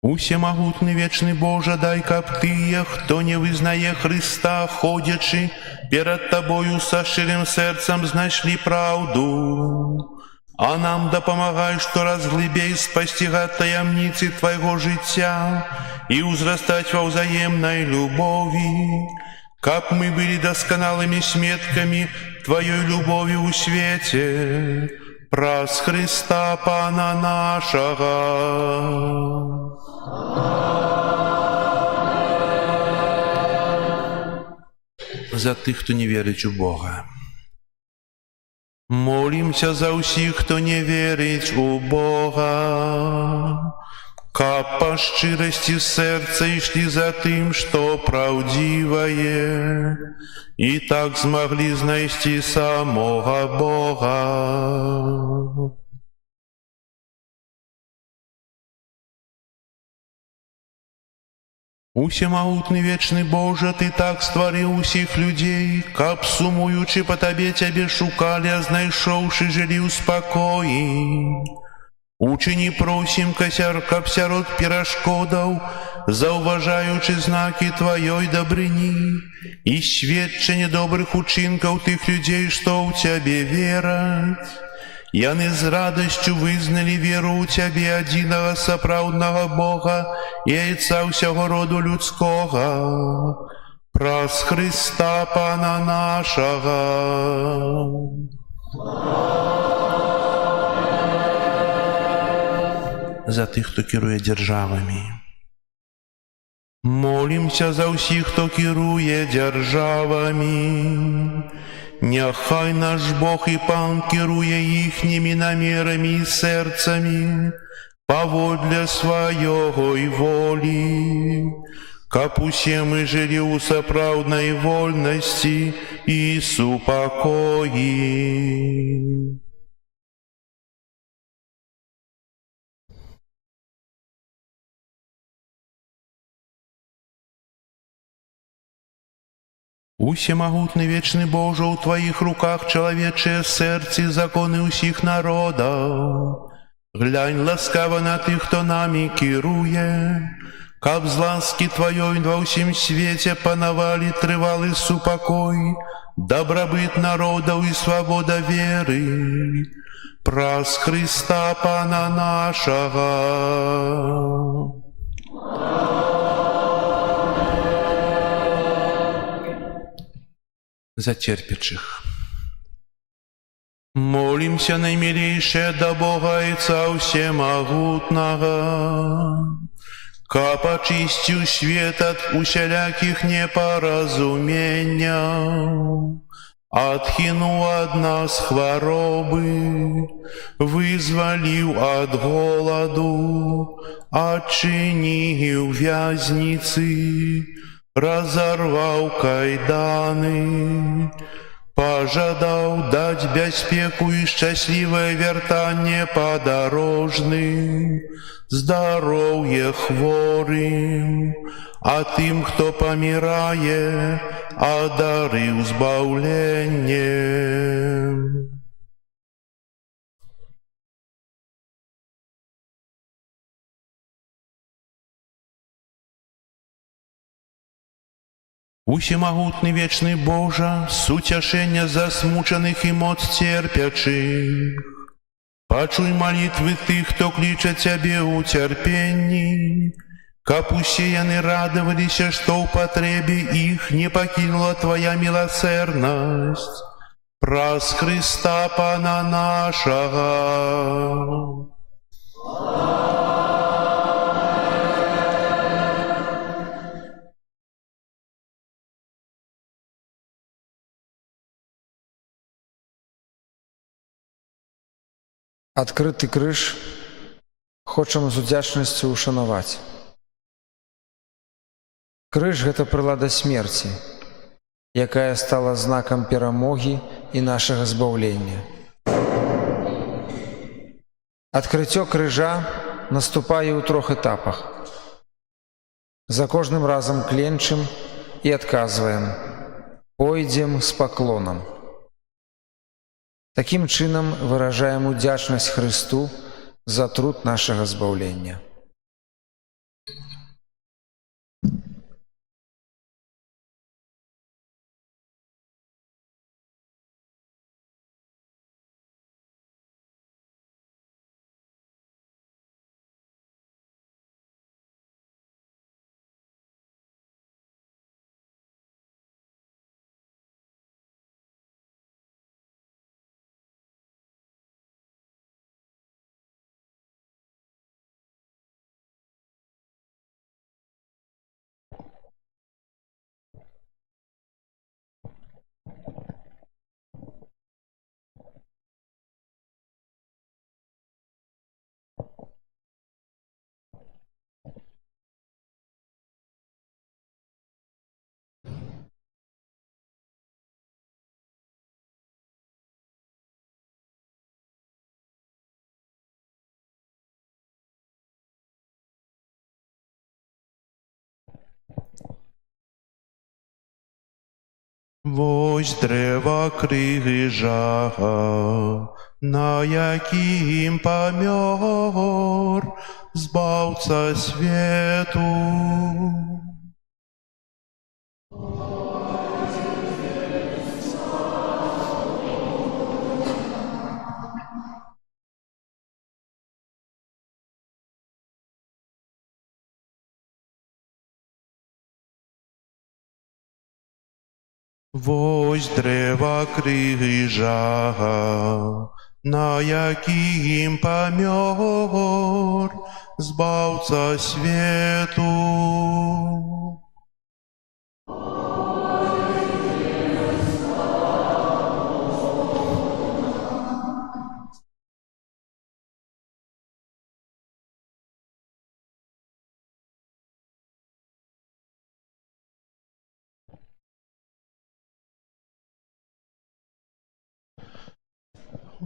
Усемагутны вечны Боже, дай, каб тыя, хто не вызнае Христа, ходячы перад Табою са шчырым сэрцам, знайшлі праўду. А нам дапамагай штораз глыбей спасцігаць таямніцы Твайго жыцця і ўзрастаць ва ўзаемнай любові, каб мы былі дасканалымі сведкамі Тваёй любові ў свеце, праз Христа Пана нашага. За тых, хто не верить у Бога. Молимся за ўсіх, хто не верить у Бога, каб па шчырасці сэрца ішлі за тым, што праўдзівае, і так змаглі знайсці самога Бога. Усемагутны вечны Боже, Ты так стварыў усіх людзей, каб, сумуючы па Табе, Цябе шукалі, а знайшоўшы, жылі ў спакоі. Учыні, просім, каб сярод перашкодаў, заўважаючы знакі Тваёй дабрыні і сведчанне добрых учынкаў тых людзей, што ў Цябе вераць, яны з радасцю вызналі веру ў Цябе, адзінага сапраўднага Бога і Айца ўсяго роду людскога, праз Христа Пана нашага. За тых, хто кіруе дзяржавамі. Молімся за ўсіх, хто кіруе дзяржавамі. Няхай наш Бог і Пан кіруе іхнімі намерамі і сэрцамі паводле сваёй волі, каб усе мы жылі ў сапраўднай вольнасці і супакоі. Усемагутны вечны Боже, у Тваіх руках чалавечыя сэрцы, законы ўсіх народаў. Глянь ласкава на тых, хто намі кіруе, каб з ласкі Тваёй ва ўсім свеце панавалі трывалы супакой, дабрабыт народаў і свабода веры, праз Христа Пана нашага. За церпячых. Молимся, наймилейшее, да Бога Отца Всемогутного, каб очисціў свет ад усялякіх непаразуменняў, адхінуў ад нас хваробы, вызваліў ад голаду, адчыніў вязніцы, разарваў кайданы, пажадаў даць бяспеку і шчаслівае вяртанне падарожным, здароўе хворым, а тым, хто памірае, адарыў збаўленне. Усемагутны вечны Божа, суцяшэння засмучаных і моц церпячых, пачуй малітвы тых, хто кліча Цябе ў цярпенні, каб усе яны радаваліся, што ў патрэбе іх не пакінула Твая міласэрнасць. Праз Хрыста Пана нашага. Адкрыты крыж хочам з удзячнасцю ушанаваць. Крыж – гэта прылада смерці, якая стала знакам перамогі і нашага збаўлення. Адкрыццё крыжа наступае ў 3 этапах. За кожным разам кленчым і адказваем: «Пойдзем з паклонам». Такім чынам выражаем удзячнасць Хрысту за труд нашага збаўлення. Вось дрэва крыжа, на якім памёр збаўца свету. Вось дрэва крыжа, на якім памёр збаўца свету.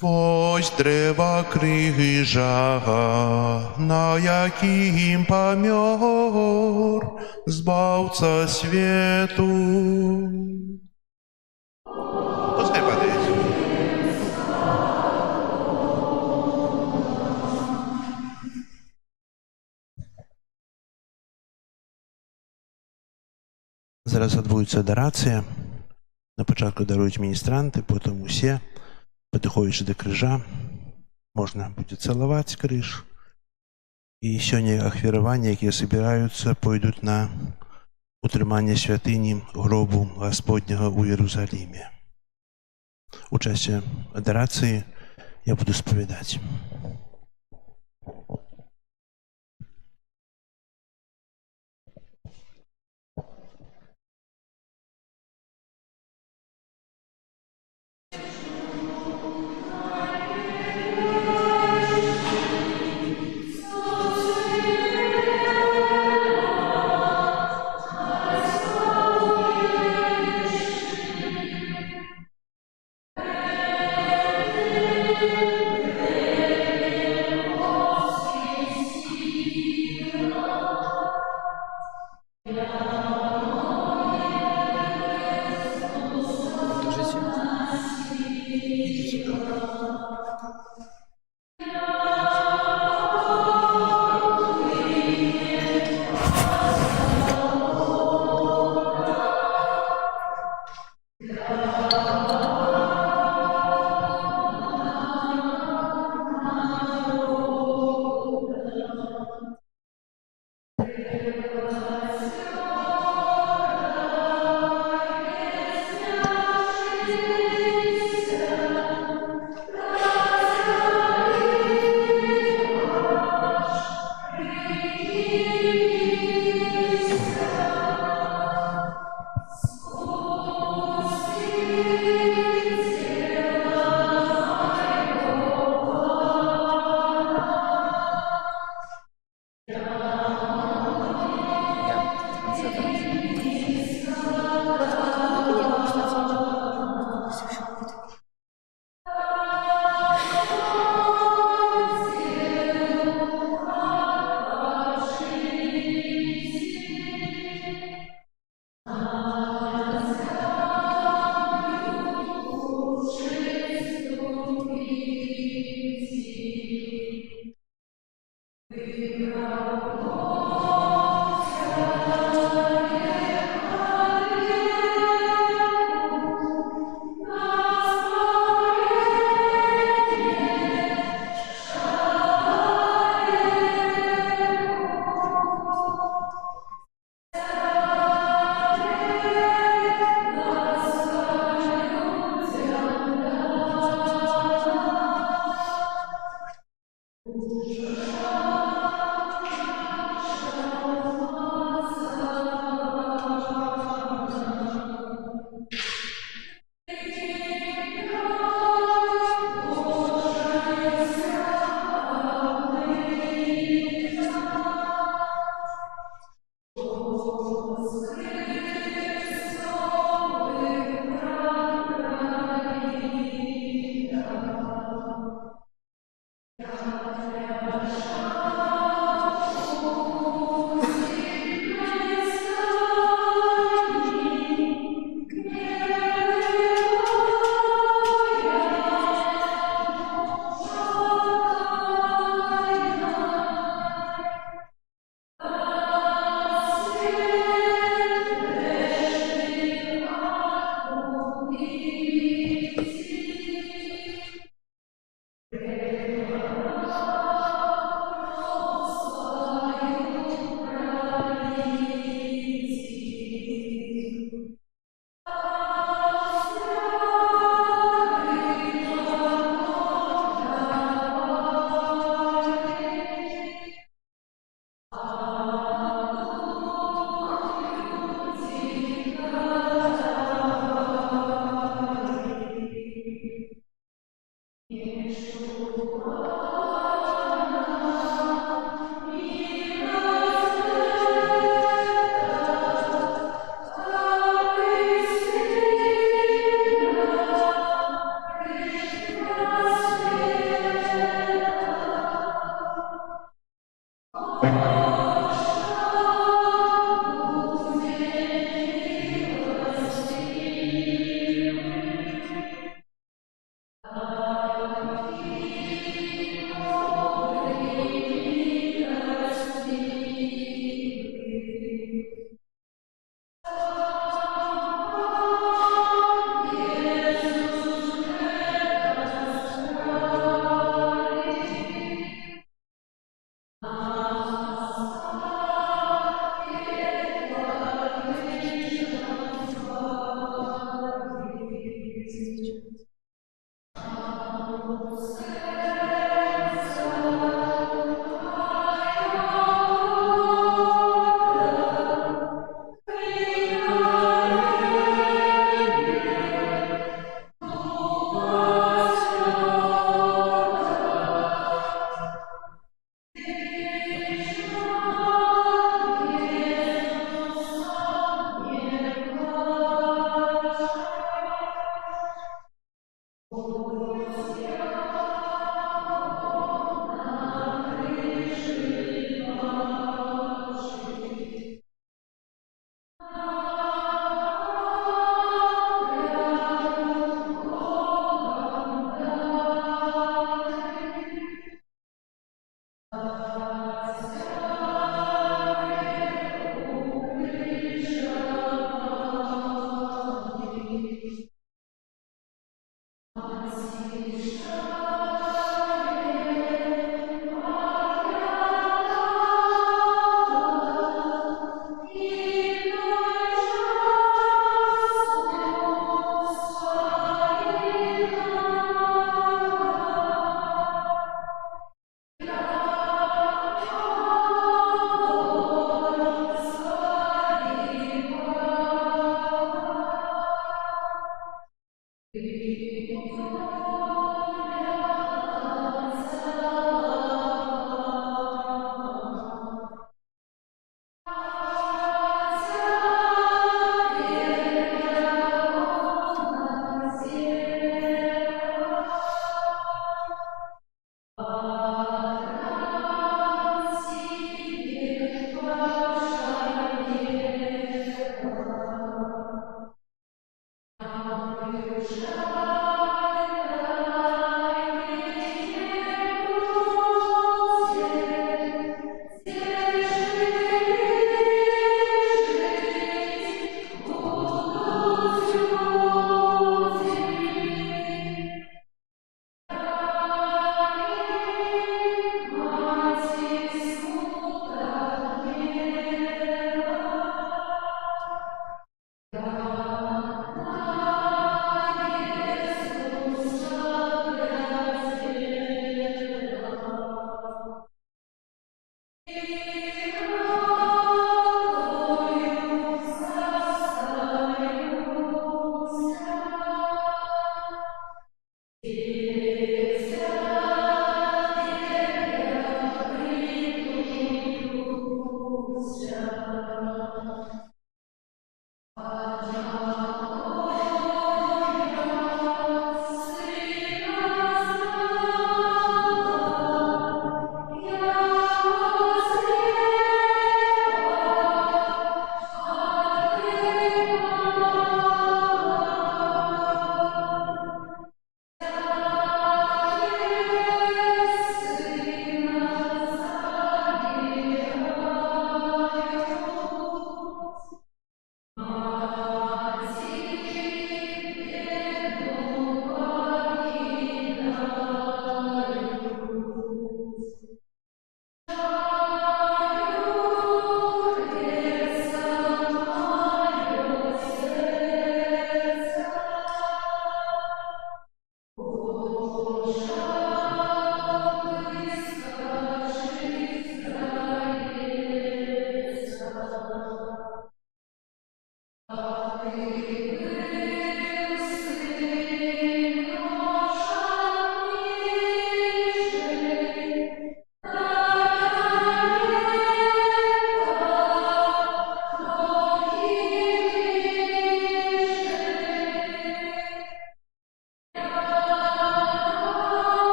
Вось дрэва крыжа, на якім памёр збаўца свету. Пускай падаюць. Зараз адбудуцца адарацыя. На пачатку даруюць міністранты, потым усе. Падыходзячы да крыжа, можна будзе цалаваць крыж. І сёння ахвяраванні, якія збіраюцца, пойдуць на утрыманне святыні гробу Гасподняга ў Іерусаліме. У часе адарацыі я буду спавядаць.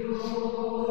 Your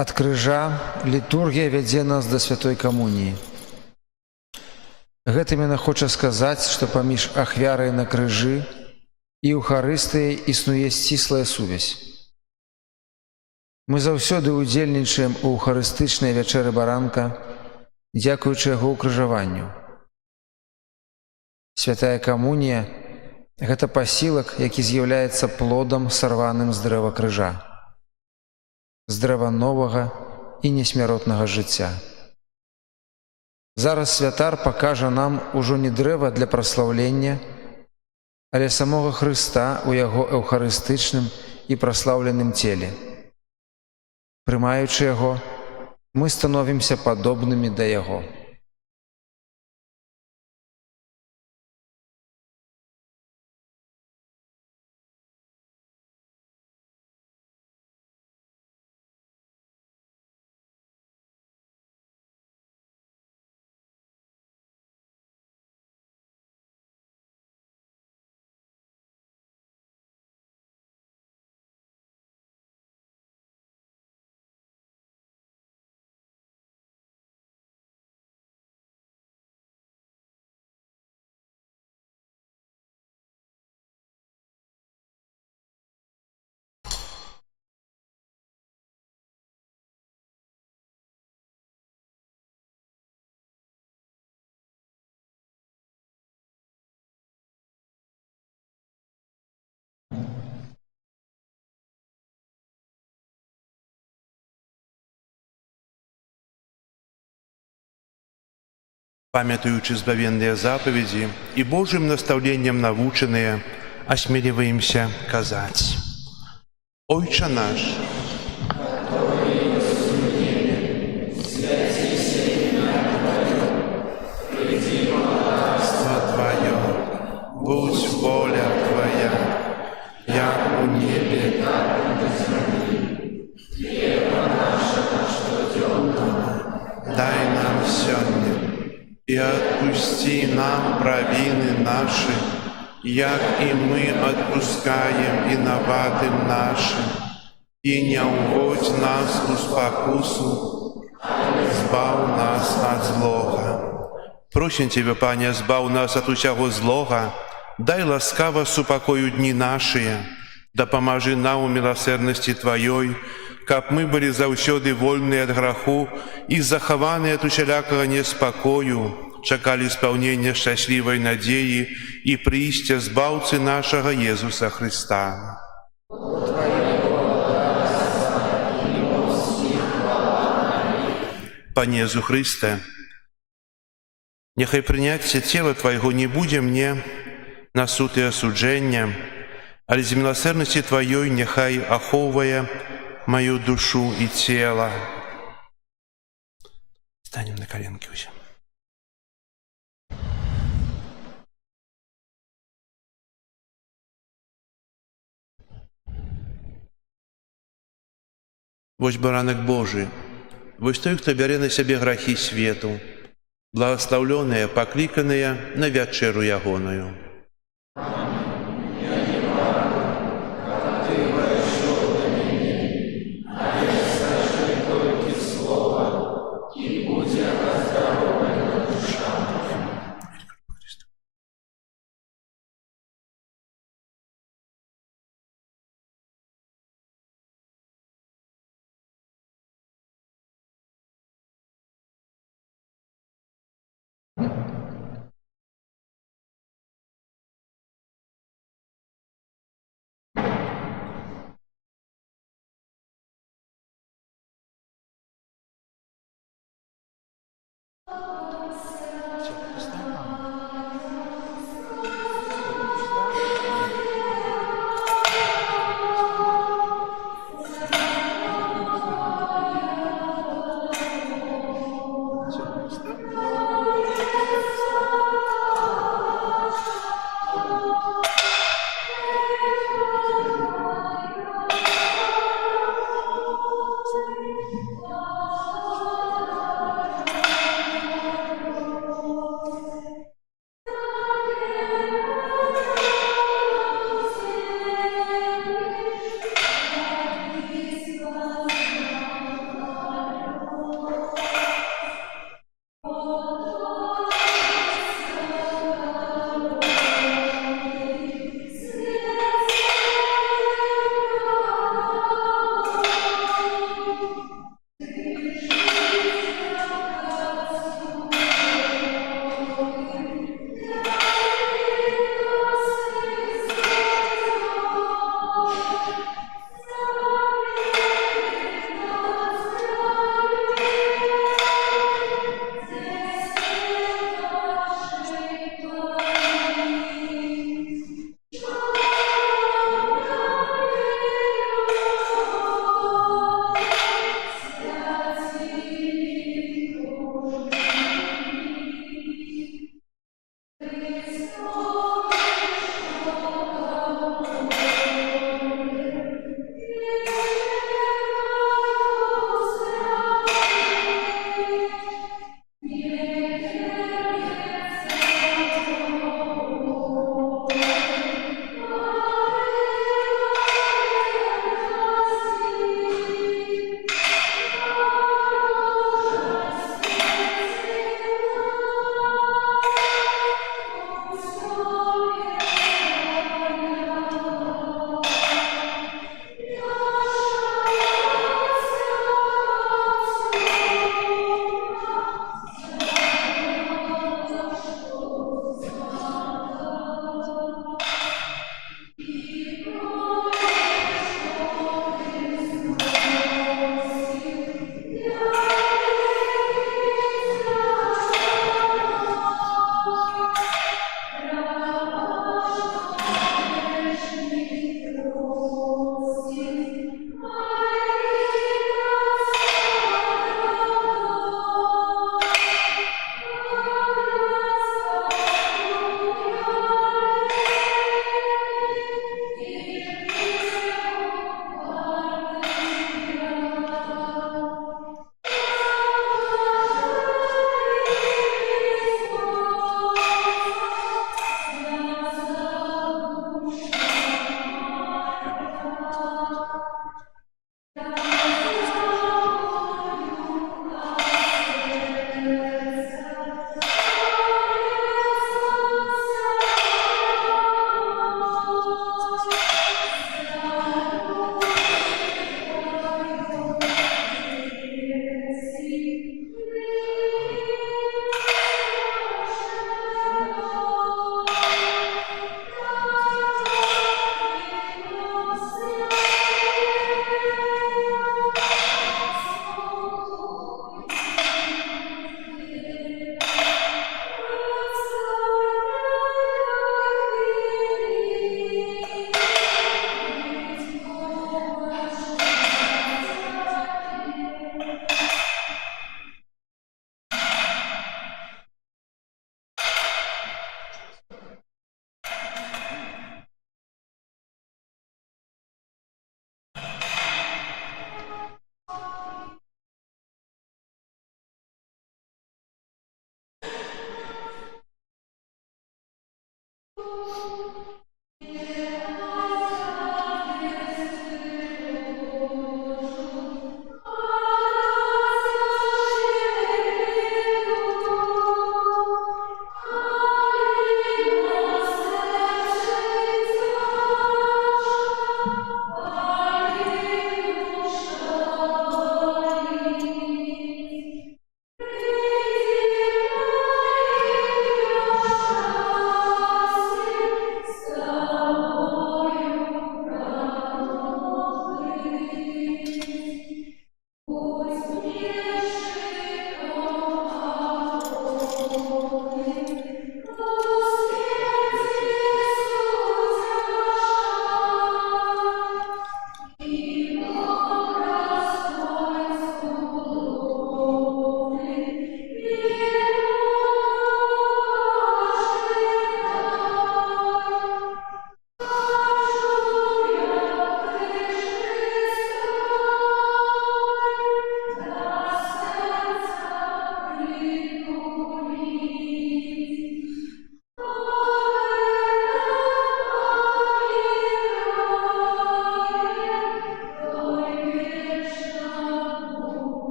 Ад крыжа літургія вядзе нас да святой камуніі. Гэтым яна хоча сказаць, што паміж ахвярай на крыжы і Еўхарыстыяй існуе сціслая сувязь. Мы заўсёды ўдзельнічаем у эўхарыстычнай вячэры баранка, дзякуючы яго ўкрыжаванню. Святая камунія – гэта пасілак, які з'яўляецца плодам, сарваным з дрэва крыжа, з дрэва новага і несмяротнага жыцця. Зараз святар пакажа нам ужо не дрэва для праслаўлення, але самога Хрыста ў яго эўхарыстычным і праслаўленым целе. Прымаючы яго, мы становімся падобнымі да яго. Памятаючы збавенныя запаведзі і Божым настаўленнем навучаныя, асмеліваемся казаць: Ойча наш, Царство Твое, будь воля Твоя, як у небе, так и на земле. Хлеба нашего штодневного дай нам сегодня, и отпусти нам провины наши, як и мы отпускаем виноватым нашим, и не уводь нас в спокусу, збав нас от злого. Просим Тебя, Пане, збав нас от усяго злого, дай ласкаво супокою дни наши, да поможи нам у милосердности Твоей, каб мы были заўсёды вольны от граху и захаваны от усялякага неспокою, чакали исполнения счастливой надеи и прийстя збаўцы нашего Иисуса Христа. Пане Иисус Христе, нехай прыняцце цела Твоего не будзе мне на суд и осудження, але з милосердности Твоей нехай ахоўвае мою душу и тело. Станем на коленки все. Вось баранак Божий, вось той, хто бярэ на сябе грахі свету, благословленные, покликанные на вячеру ягоную.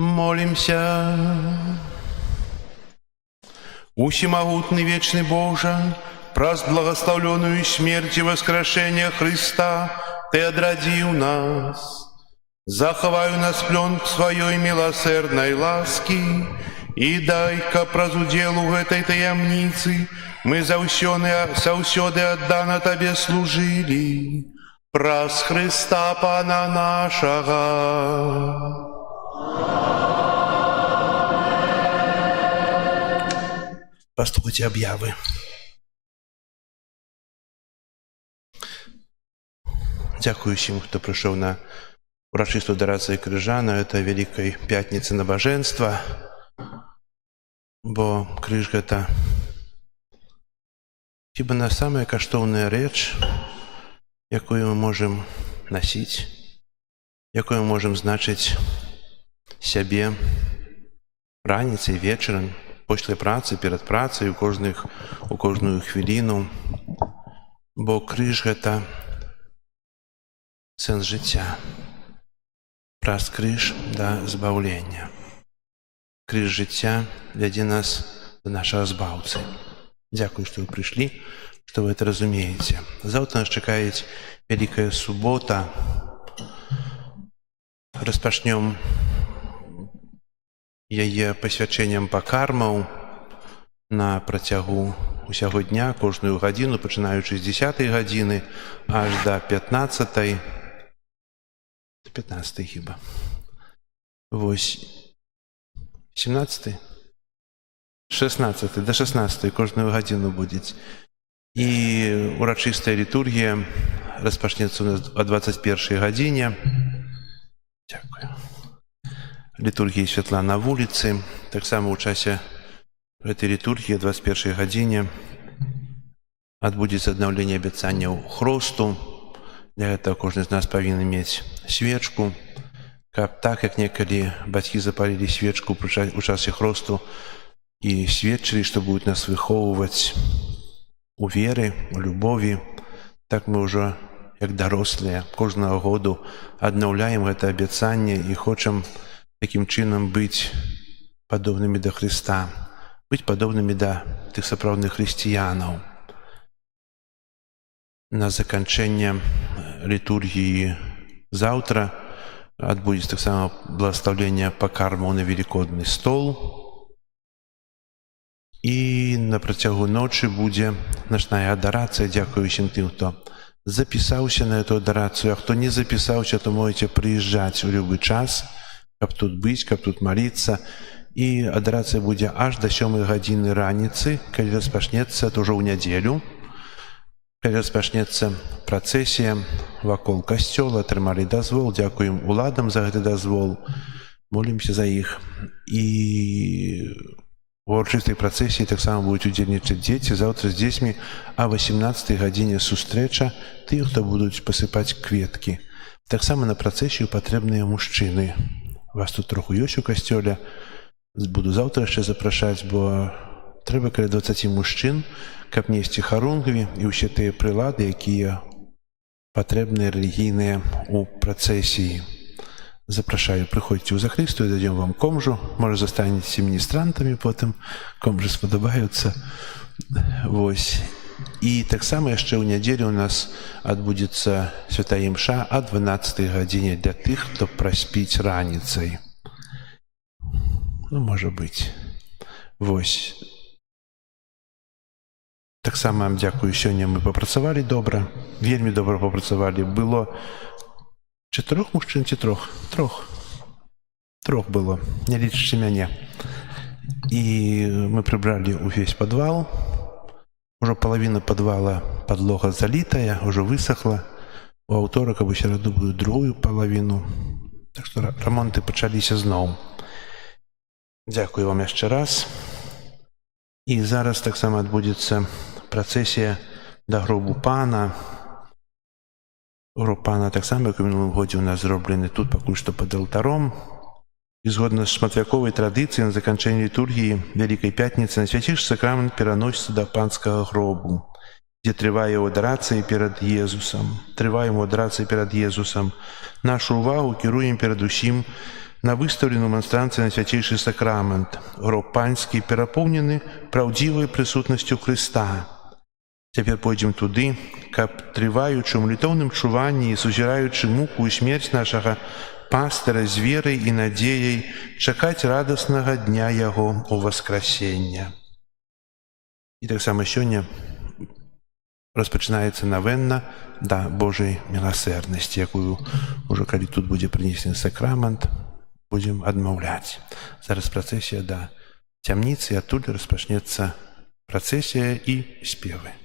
Молимся. Усемогутный вечный Боже, праз благословленную смерть и воскрешение Христа, Ты одрадил нас. Заховай у нас плен своей милосердной ласки и дай-ка праз уделу этой таямницы мы заўсёды отдано Тебе служили. Праз Христа Пана нашего. Послухайте объявы. Дякую всім, хто прийшов на урочисту адарацію крижа, на это Великой Пятницы набоженства, бо крыж гэта хіба на самая каштоўная рэч, якую мы можем носить, якую мы можем значыць сябе раніцай, вечарам, пасля працы, перад працай, у кожную хвіліну, бо крыж гэта сэнс жыцця. Праз крыж да збаўлення. Крыж жыцця вядзе нас да нашага збаўцы. Дзякую, што вы прыйшлі, што вы это разумееце. Заўтра нас чакае Вялікая субота. Распачнём яе пасвячэннем пакармаў на працягу усяго дня, кожную гадзіну, пачынаючы з 10 гадзіны аж да 15-й. 15 хіба. Вось 17, 16, до 16 кожную гадзіну будзе. І урачыстая літургія распачнецца у нас о 21 гадзіне. Дякую. Літургія святла на вуліцы. Таксама ў часе гэтай літургіі о 21 гадзіне адбудзецца аднаўленне абяцанняў хросту. Для этого кожны з нас павінен мець свечку, каб так, як некалі бацькі запалілі свечку у часе хросту і сведчылі, што будуць нас выхоўваць у веры, у любові, так мы ўжо, як дарослыя, кожнага году аднаўляем гэта абяцанне і хочам такім чынам быць падобнымі да Хрыста, быць падобнымі да тых сапраўдных хрысціянаў. На заканчэнне літургіі заўтра адбудзецца таксама благаслаўленне пакармаў на велікодны стол. І на працягу ночы будзе начная адарацыя. Дзякую усім тым, хто запісаўся на эту адарацыю, а хто не запісаўся, то можете прыязджаць у любы час, каб тут быць, каб тут маліцца. І адарацыя будзе аж да 7 гадзіны раніцы, калі распачнецца, то ўжо ў нядзелю. Калі распачнецца працэсія вакол касцёла, атрымалі дазвол, дзякуем уладам за гэты дазвол, молімся за іх. І у урачыстай працэсіі таксама будуць удзельнічаць дзеці. Заўтра з дзецьмі а 18 гадзіне сустрэча тых, хто будуць пасыпаць кветкі. Таксама на працэсію патрэбныя мужчыны. Вас тут троху ёсць у касцёле. Буду заўтра яшчэ запрашаць, бо трэба каля 20 мужчын, каб несці харунгві і ўсе тыя прылады, якія патрэбныя рэлігійныя ў працэсіі. Запрашаю, прыходзьце ў захрысту, дадзем вам комжу, можа застанецеся міністрантамі потым, комжы спадабаюцца. Вось. І таксама яшчэ ў нядзелю у нас адбудзецца святая імша а 12 гадзіне для тых, хто праспіць раніцай. Ну, можа быць. Вось. Таксама вам дзякую, сёння мы папрацавалі добра, вельмі добра папрацавалі. Было 4 мужчын ці 3? 3 было, не лічачы мяне. І мы прыбралі ўвесь падвал. Ужо палавіна падвала, падлога залітая, ужо высохла. У аўторак або сераду буду другую палавіну. Так што рамонты пачаліся зноў. Дзякую вам яшчэ раз. І зараз таксама адбудзецца працэсія да гробу Пана. Гроб Пана таксама, як у мінулым годзе, у нас зроблены тут пакуль што пад алтаром. І згодна з шматвяковай традыцыяй на заканчэнні літургіі Вялікай Пятніцы на свяцейшы сакрамент пераносіцца да панскага гробу, дзе трывае адарацыя перад Езусам. Трываем адарацыя перад Езусам. Нашу ўвагу кіруем перадусім на выстаўлену манстранцыі на свяцейшы сакрамент. Гроб панскі перапоўнены праўдзівай прысутнасцю Хрыста. Цяпер пойдзем туды, каб трываючы ў малітоўным чуванні і сузіраючы муку і смерць нашага пастыра з верай і надзеяй чакаць радаснага дня яго ўваскрасення. І таксама сёння распачынаецца навенна да Божай міласэрнасці, якую ўжо калі тут будзе прынесены сакрамент, будзем адмаўляць. Зараз працэсія да цямніцы, адтуль распачнецца працэсія і спевы.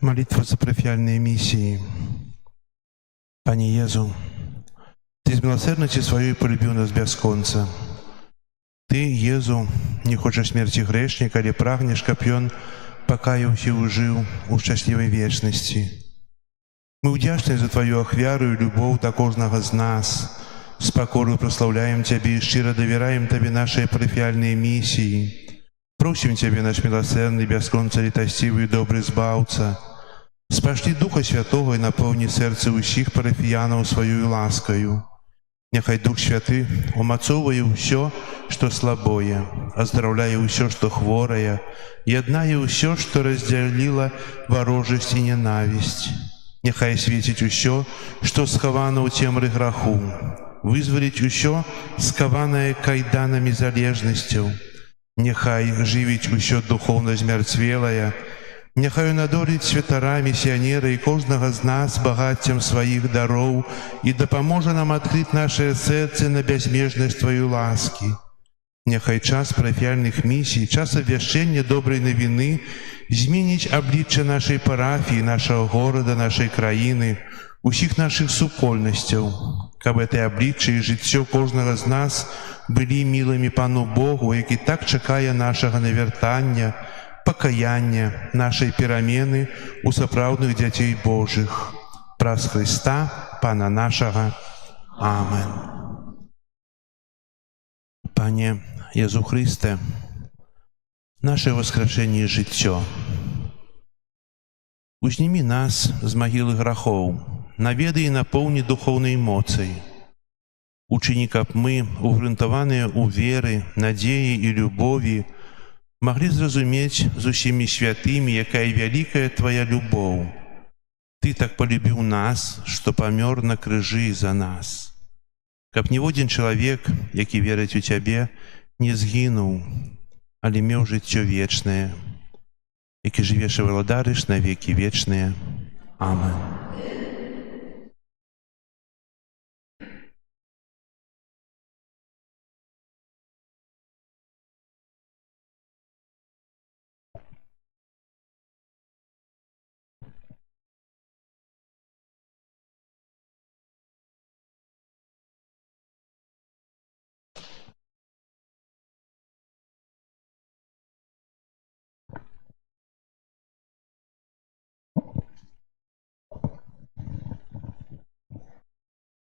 Молитва за парафіяльные миссии. Пане Езу, Ты з милосердностью Своей полюбил нас бесконца. Ты, Езу, не хочешь смерти грешника, але прагнешь, каб ён пакаяўся і ужыў у шчаслівай вечнасці. Мы ўдзячныя за Твою ахвяру і любоў да кожнага з нас. С покорою прославляем Тебе и щиро доверяем Тебе наши парафіяльные миссии. Просим Тебе, наш милосердный, бесконца літасцівый и добрый Збаўца, спашли Духа Святого и наполни сердце усіх парафіянаў свою ласкою. Няхай Дух Святы умацоўвае ўсё, што слабое, оздоровляе ўсё, што хворае, яднае ўсё, што раздзяліла варожасць і ненавісць. Няхай свеціць усё, што схавана ў цемры граху, вызваліць усё, скаванае кайданамі залежнасцяў. Няхай жывіць усё духоўна змярцвелае, няхай надоліць святара, місіянера і кожнага з нас багаццем сваіх дароў і дапаможа нам адкрыць нашае сэрцы на бязмежнасць Тваёй ласкі. Няхай час парафіяльных місій, час абвяшчэння добрай навіны зменіць аблічча нашай парафіі, нашага горада, нашай краіны, усіх нашых супольнасцяў, каб гэтае аблічча і жыццё кожнага з нас былі мілымі Пану Богу, які так чакае нашага навяртання, пакаяння, нашай перамены у сапраўдных дзяцей Божых. Праз Христа, Пана нашага. Амен. Пане Езу Христе, наше воскрешение и жыццё. Узнімі нас з магілы грахоў, наведай і напоўні духоўнай моцай. Учыні, каб мы, угрунтаваныя ў веры, надзеі і любові, маглі зразумець з усімі святымі, якая вялікая Твая любоў. Ты так полюбіў нас, што памёр на крыжы за нас. Каб ніводзін чалавек, які верыць у Цябе, не згінуў, але меў жыццё вечнае, які жывеш і валадарыш на векі вечныя. Амен.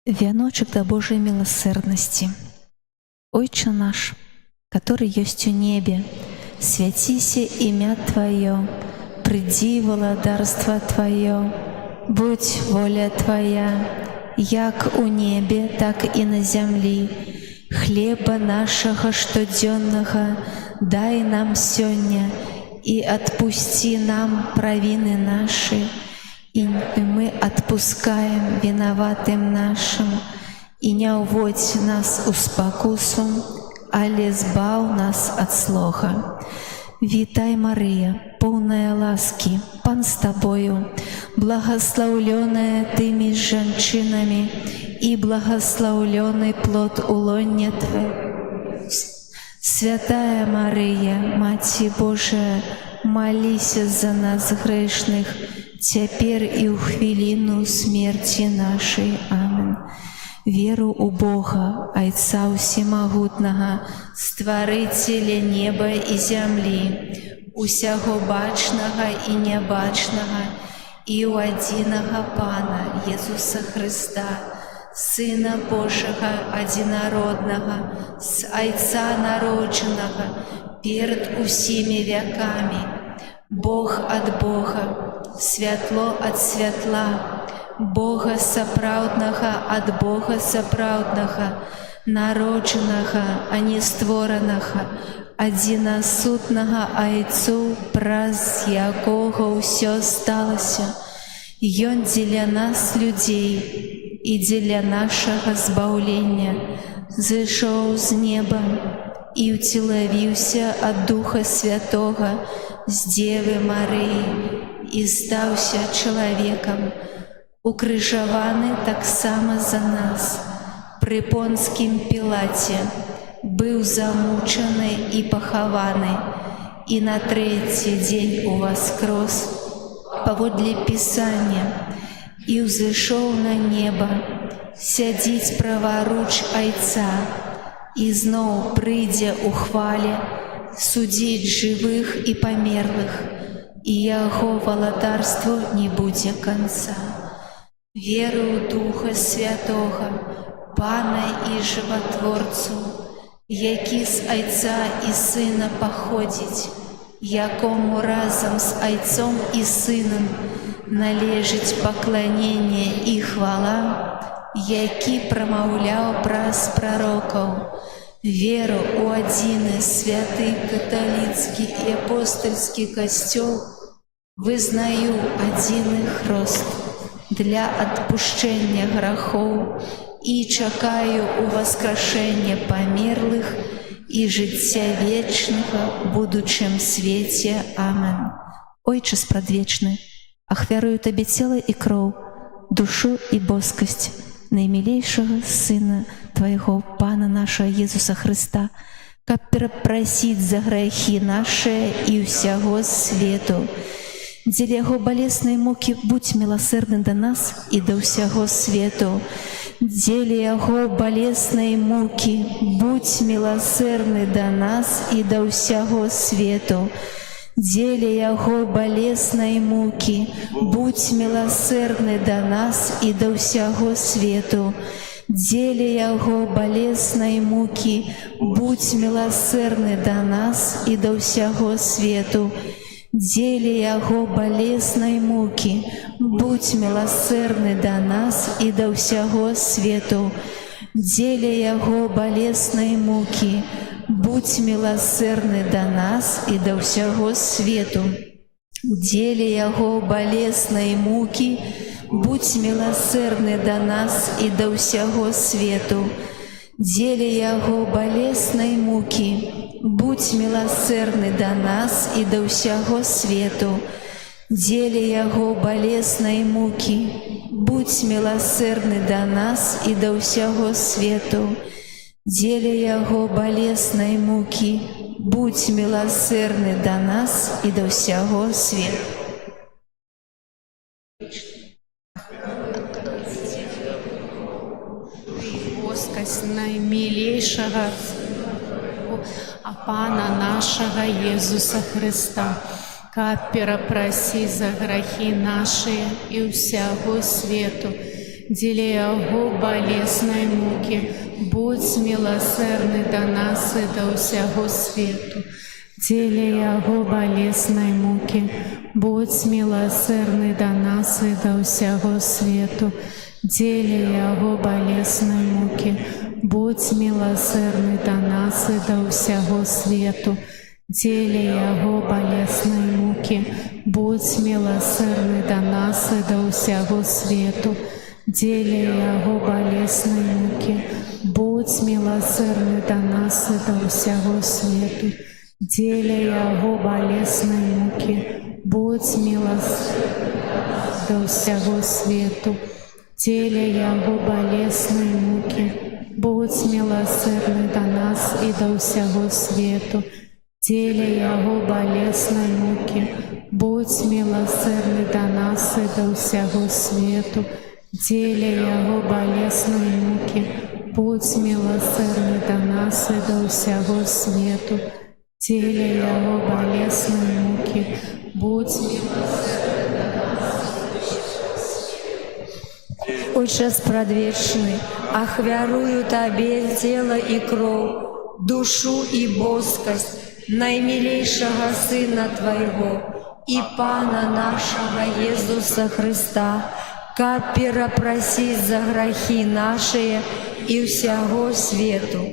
Вяночек до Божьей милосердности. Отче наш, который есть у небе, святися имя Твое, приди владарство Твое, будь воля Твоя, як у небе, так и на земли. Хлеба нашего штоденного дай нам сёння, и отпусти нам провины наши, и мы отпускаем виноватым нашим, и не уводь нас у спокусу, але збав нас от злого. Вітай, Мария, полная ласки, Пан с Тобою, благословленная Ты меж женщинами, и благословленный плод улонья Твоего. Святая Мария, Мать Божия, молись за нас грешных, теперь и у хвилину смерти нашей. Амен. Веру у Бога, Отца Всемогутного, Створителя неба и земли, усяго бачного и небачного, и у одиного Пана Иисуса Христа, Сына Божьего одинородного, с Отца народженного, перед усими веками, Бог от Бога, святло от святла, Бога соправдного от Бога соправдного, народженого, а не створеного, одиносутного Отцу, праз якого все сталося, Ён для нас, людей, и для нашего збавлення, зійшов з неба и утіловився от Духа Святого с Девы Марии и стался человеком, укрыжаваны так само за нас, при Понскім Пілаті, был замучений и похованы, и на третий день увоскрес, паводле Пісання, і ўзышоў на неба, сядзіць праваруч Айца, і зноў прыйдзе ў хвале, судзіць жывых і памерлых, і яго валадарству не будзе канца. Веру ў Духа Святога, Пана і Жыватворцу, які з Айца і Сына паходзіць, якому разам з Айцом і Сынам належыць пакланенне і хвала, які прамаўляў праз прарокаў, веру ў адзіны святы каталіцкі і апостальскі касцёл, вызнаю адзіны хрост для адпушчэння грахоў і чакаю ў васкрашэння памерлых і жыцця вечнага ў будучым свеце. Амен. Ойче спрадвечны, ахвярую Табе цела і кроў, душу і боскасць наймілейшага Сына Твайго, Пана нашага Езуса Хрыста, каб перапрасіць за грэхі нашыя і ўсяго свету. Дзеля яго балеснай мукі будь міласэрны да нас і да ўсяго свету. Дзеля яго балеснай мукі будь міласэрны да нас і да ўсяго свету. Дзеля яго балеснай мукі будь міласэрны да нас і да ўсяго свету. Дзеля яго балеснай мукі будь міласэрны да нас і да ўсяго свету. Дзеля яго балеснай мукі будь міласэрны да нас і да ўсяго свету. Дзеля яго балеснай мукі будь міласэрны да нас і да ўсяго свету. Дзеля яго балеснай мукі будь міласэрны да нас і да ўсяго свету. Дзеля яго балеснай мукі будь міласэрны да нас і да ўсяго свету. Дзеля яго балеснай мукі будь міласэрны да нас і да ўсяго свету. Дзеля яго балеснай мукі будь міласэрны да нас і да ўсяго свету. Воскасць наймілейшага а Пана нашага Езуса Хрыста, каб перапрасіць за грахі нашыя і ўсяго свету. Дзеля яго балеснай мукі будь міласэрны да нас і да ўсяго свету. Дзеля яго балеснай мукі будь міласэрны да нас і да ўсяго свету. Дзеля яго балеснай мукі будь міласэрны да нас і да ўсяго свету. Дзеля яго балеснай мукі будь міласэрны да нас і да ўсяго свету. Дзеля яго балеснай мукі будь міласэрны да нас і да ўсяго свету. Дзеля яго балеснай мукі будь міласэрны да ўсяго свету. Дзеля яго балеснай мукі будь міласэрны да нас і да ўсяго свету. Дзеля яго балеснай мукі будь міласэрны да нас і да ўсяго свету. Дзеля яго балеснай мукі будь міласэрны да нас і да ўсяго свету. Дзеля яго балеснай мукі будь міласэрны да нас і да ўсяго свету. Отче спрадвечны, ахвярую Табе цела і кроў, душу і боскасць наймілейшага Сына Твайго і Пана нашага Езуса Хрыста, каб перапрасіць за грахі нашыя і ўсяго свету.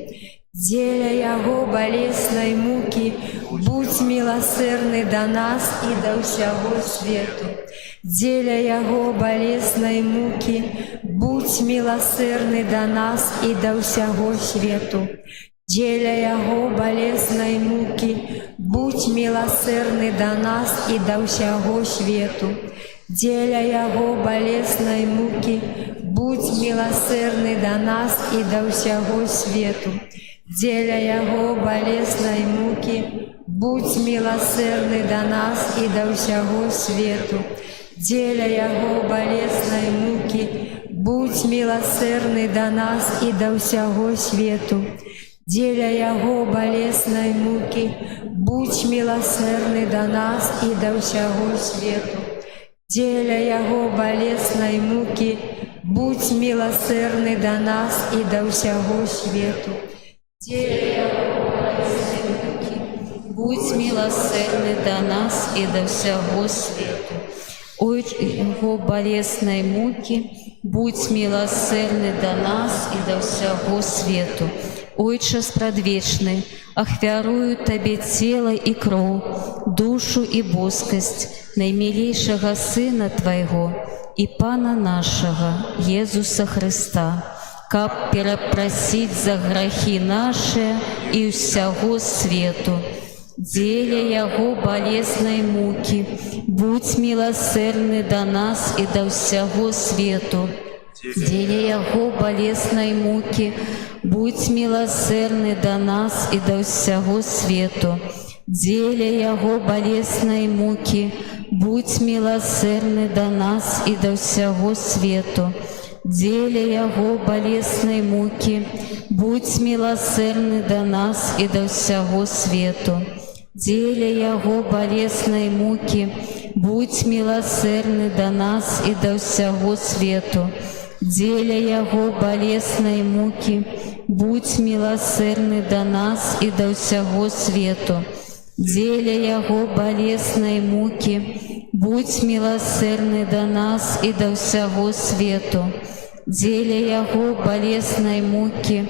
Дзеля яго балеснай мукі будь міласэрны да нас і да ўсяго свету. Дзеля яго балеснай мукі будь міласэрны да нас і да ўсяго свету. Дзеля яго балеснай мукі будь міласэрны да нас і да ўсяго свету. Дзеля яго балеснай мукі будь міласэрны да нас і да ўсяго свету. Дзеля яго балеснай мукі будь міласэрны да нас і да ўсяго свету. дзеля Яго балеснай мукі, будь міласэрны да нас і да ўсяго свету. Дзеля Яго балеснай мукі, будь міласэрны да нас і да ўсяго свету. Дзеля Яго балеснай мукі, будь міласэрны да нас і да ўсяго свету. Дзеля Яго балеснай мукі, будь міласэрны да нас і да ўсяго свету. Ой, Яго балеснай мукі, будь міласэрны да нас і да ўсяго свету. Ойче спрадвечны, ахвярую Табе цела і кроў, душу і боскасць наймілейшага Сына Твайго і Пана нашага Езуса Христа, каб перапрасіць за грахі нашыя і ўсяго свету. Дзеля Яго балеснай мукі, будь міласэрны да нас і да ўсяго свету. Дзеля Яго балеснай мукі, будь міласэрны да нас і да ўсяго свету. Дзеля Яго балеснай мукі, будь міласэрны да нас і да ўсяго свету. Дзеля Яго балеснай мукі, будь міласэрны да нас і да ўсяго свету. Дзеля Яго балеснай мукі, будь міласэрны да нас і да ўсяго свету. Дзеля Яго балеснай мукі, будь міласэрны да нас і да ўсяго свету. Дзеля Яго балеснай мукі, будь міласэрны да нас і да ўсяго свету. Дзеля Яго балеснай мукі,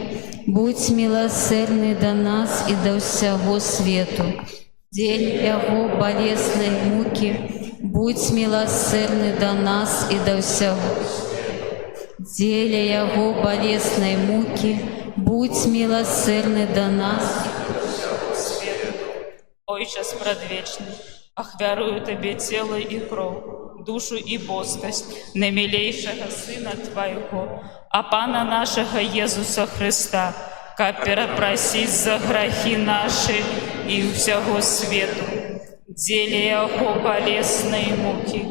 будь міласэрны да нас і да ўсяго свету. Дзеля Яго балеснай мукі, будь міласэрны да нас і да ўсяго свету. Дзеля Яго балеснай мукі, будь міласэрны да нас і да ўсяго свету. Ойче спрадвечны, ахвярую Табе цела і кроў, душу і боскасць наймілейшага Сына Твайго, а Пана нашага Езуса Христа, каб перапрасіць за грахі нашы і ўсяго свету. Дзеля Яго балеснай мукі,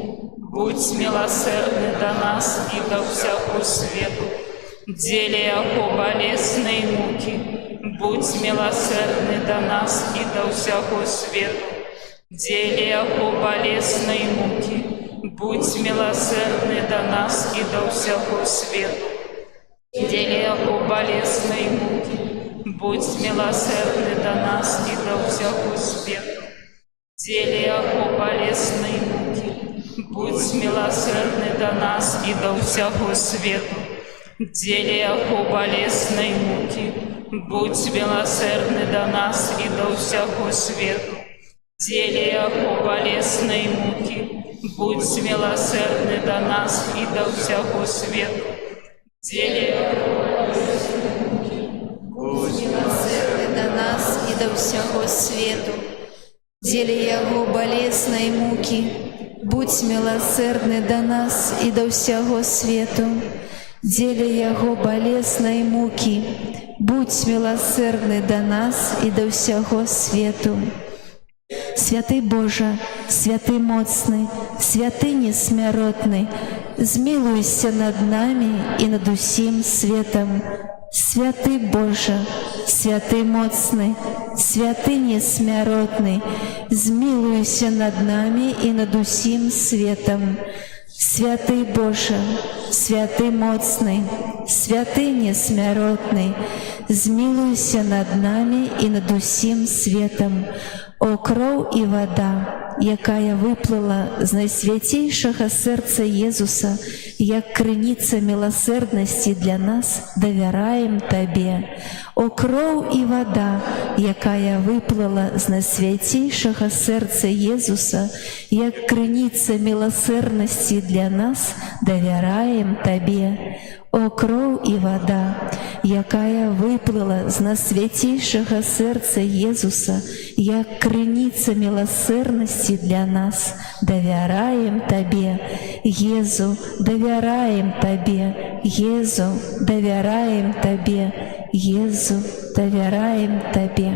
будь міласэрны да нас і да ўсяго свету. Дзеля Яго балеснай мукі, будь міласэрны да нас і да ўсяго свету. Дзеля Яго балеснай мукі, будь міласэрны да нас і да ўсяго свету. Дзеля Яго балеснай мукі, будь міласэрны да нас і да ўсяго свету. Дзеля Яго балеснай мукі, будь міласэрны да нас і да ўсяго свету. Дзеля Яго балеснай мукі, будь міласэрны да нас і да ўсяго свету. Дзеля Яго балеснай мукі, будь міласэрны да нас і да ўсяго свету. Дзеля Яго балеснай мукі, будь міласэрны да нас і да ўсяго свету. Дзеля Яго балеснай мукі, будь міласэрны да нас і да ўсяго свету. Дзеля Яго балеснай мукі, будь міласэрны да нас і да ўсяго свету. Святы Божа, святы моцны, святы несмяротны, змілуйся над намі і над усім светам. Святы Божа, святы моцны, святы несмяротны, змілуйся над намі і над усім светам. Святы Божа, святы моцны, святы несмяротны, змілуйся над намі і над усім светам. О кроў і вада, якая выплыла з найсвяцейшага сэрца Езуса, як крыніца міласэрнасці для нас, давяраем Табе. О кроў і вада, якая выплыла з найсвяцейшага сэрца Езуса, як крыніца міласэрнасці для нас, давяраем Табе. О кроў і вада, якая выплыла з найсвяцейшага сэрца Езуса, як крыніца міласэрнасці для нас, давяраем Табе. Езу, давяраем Табе. Езу, давяраем Табе. Езу, давяраем Табе.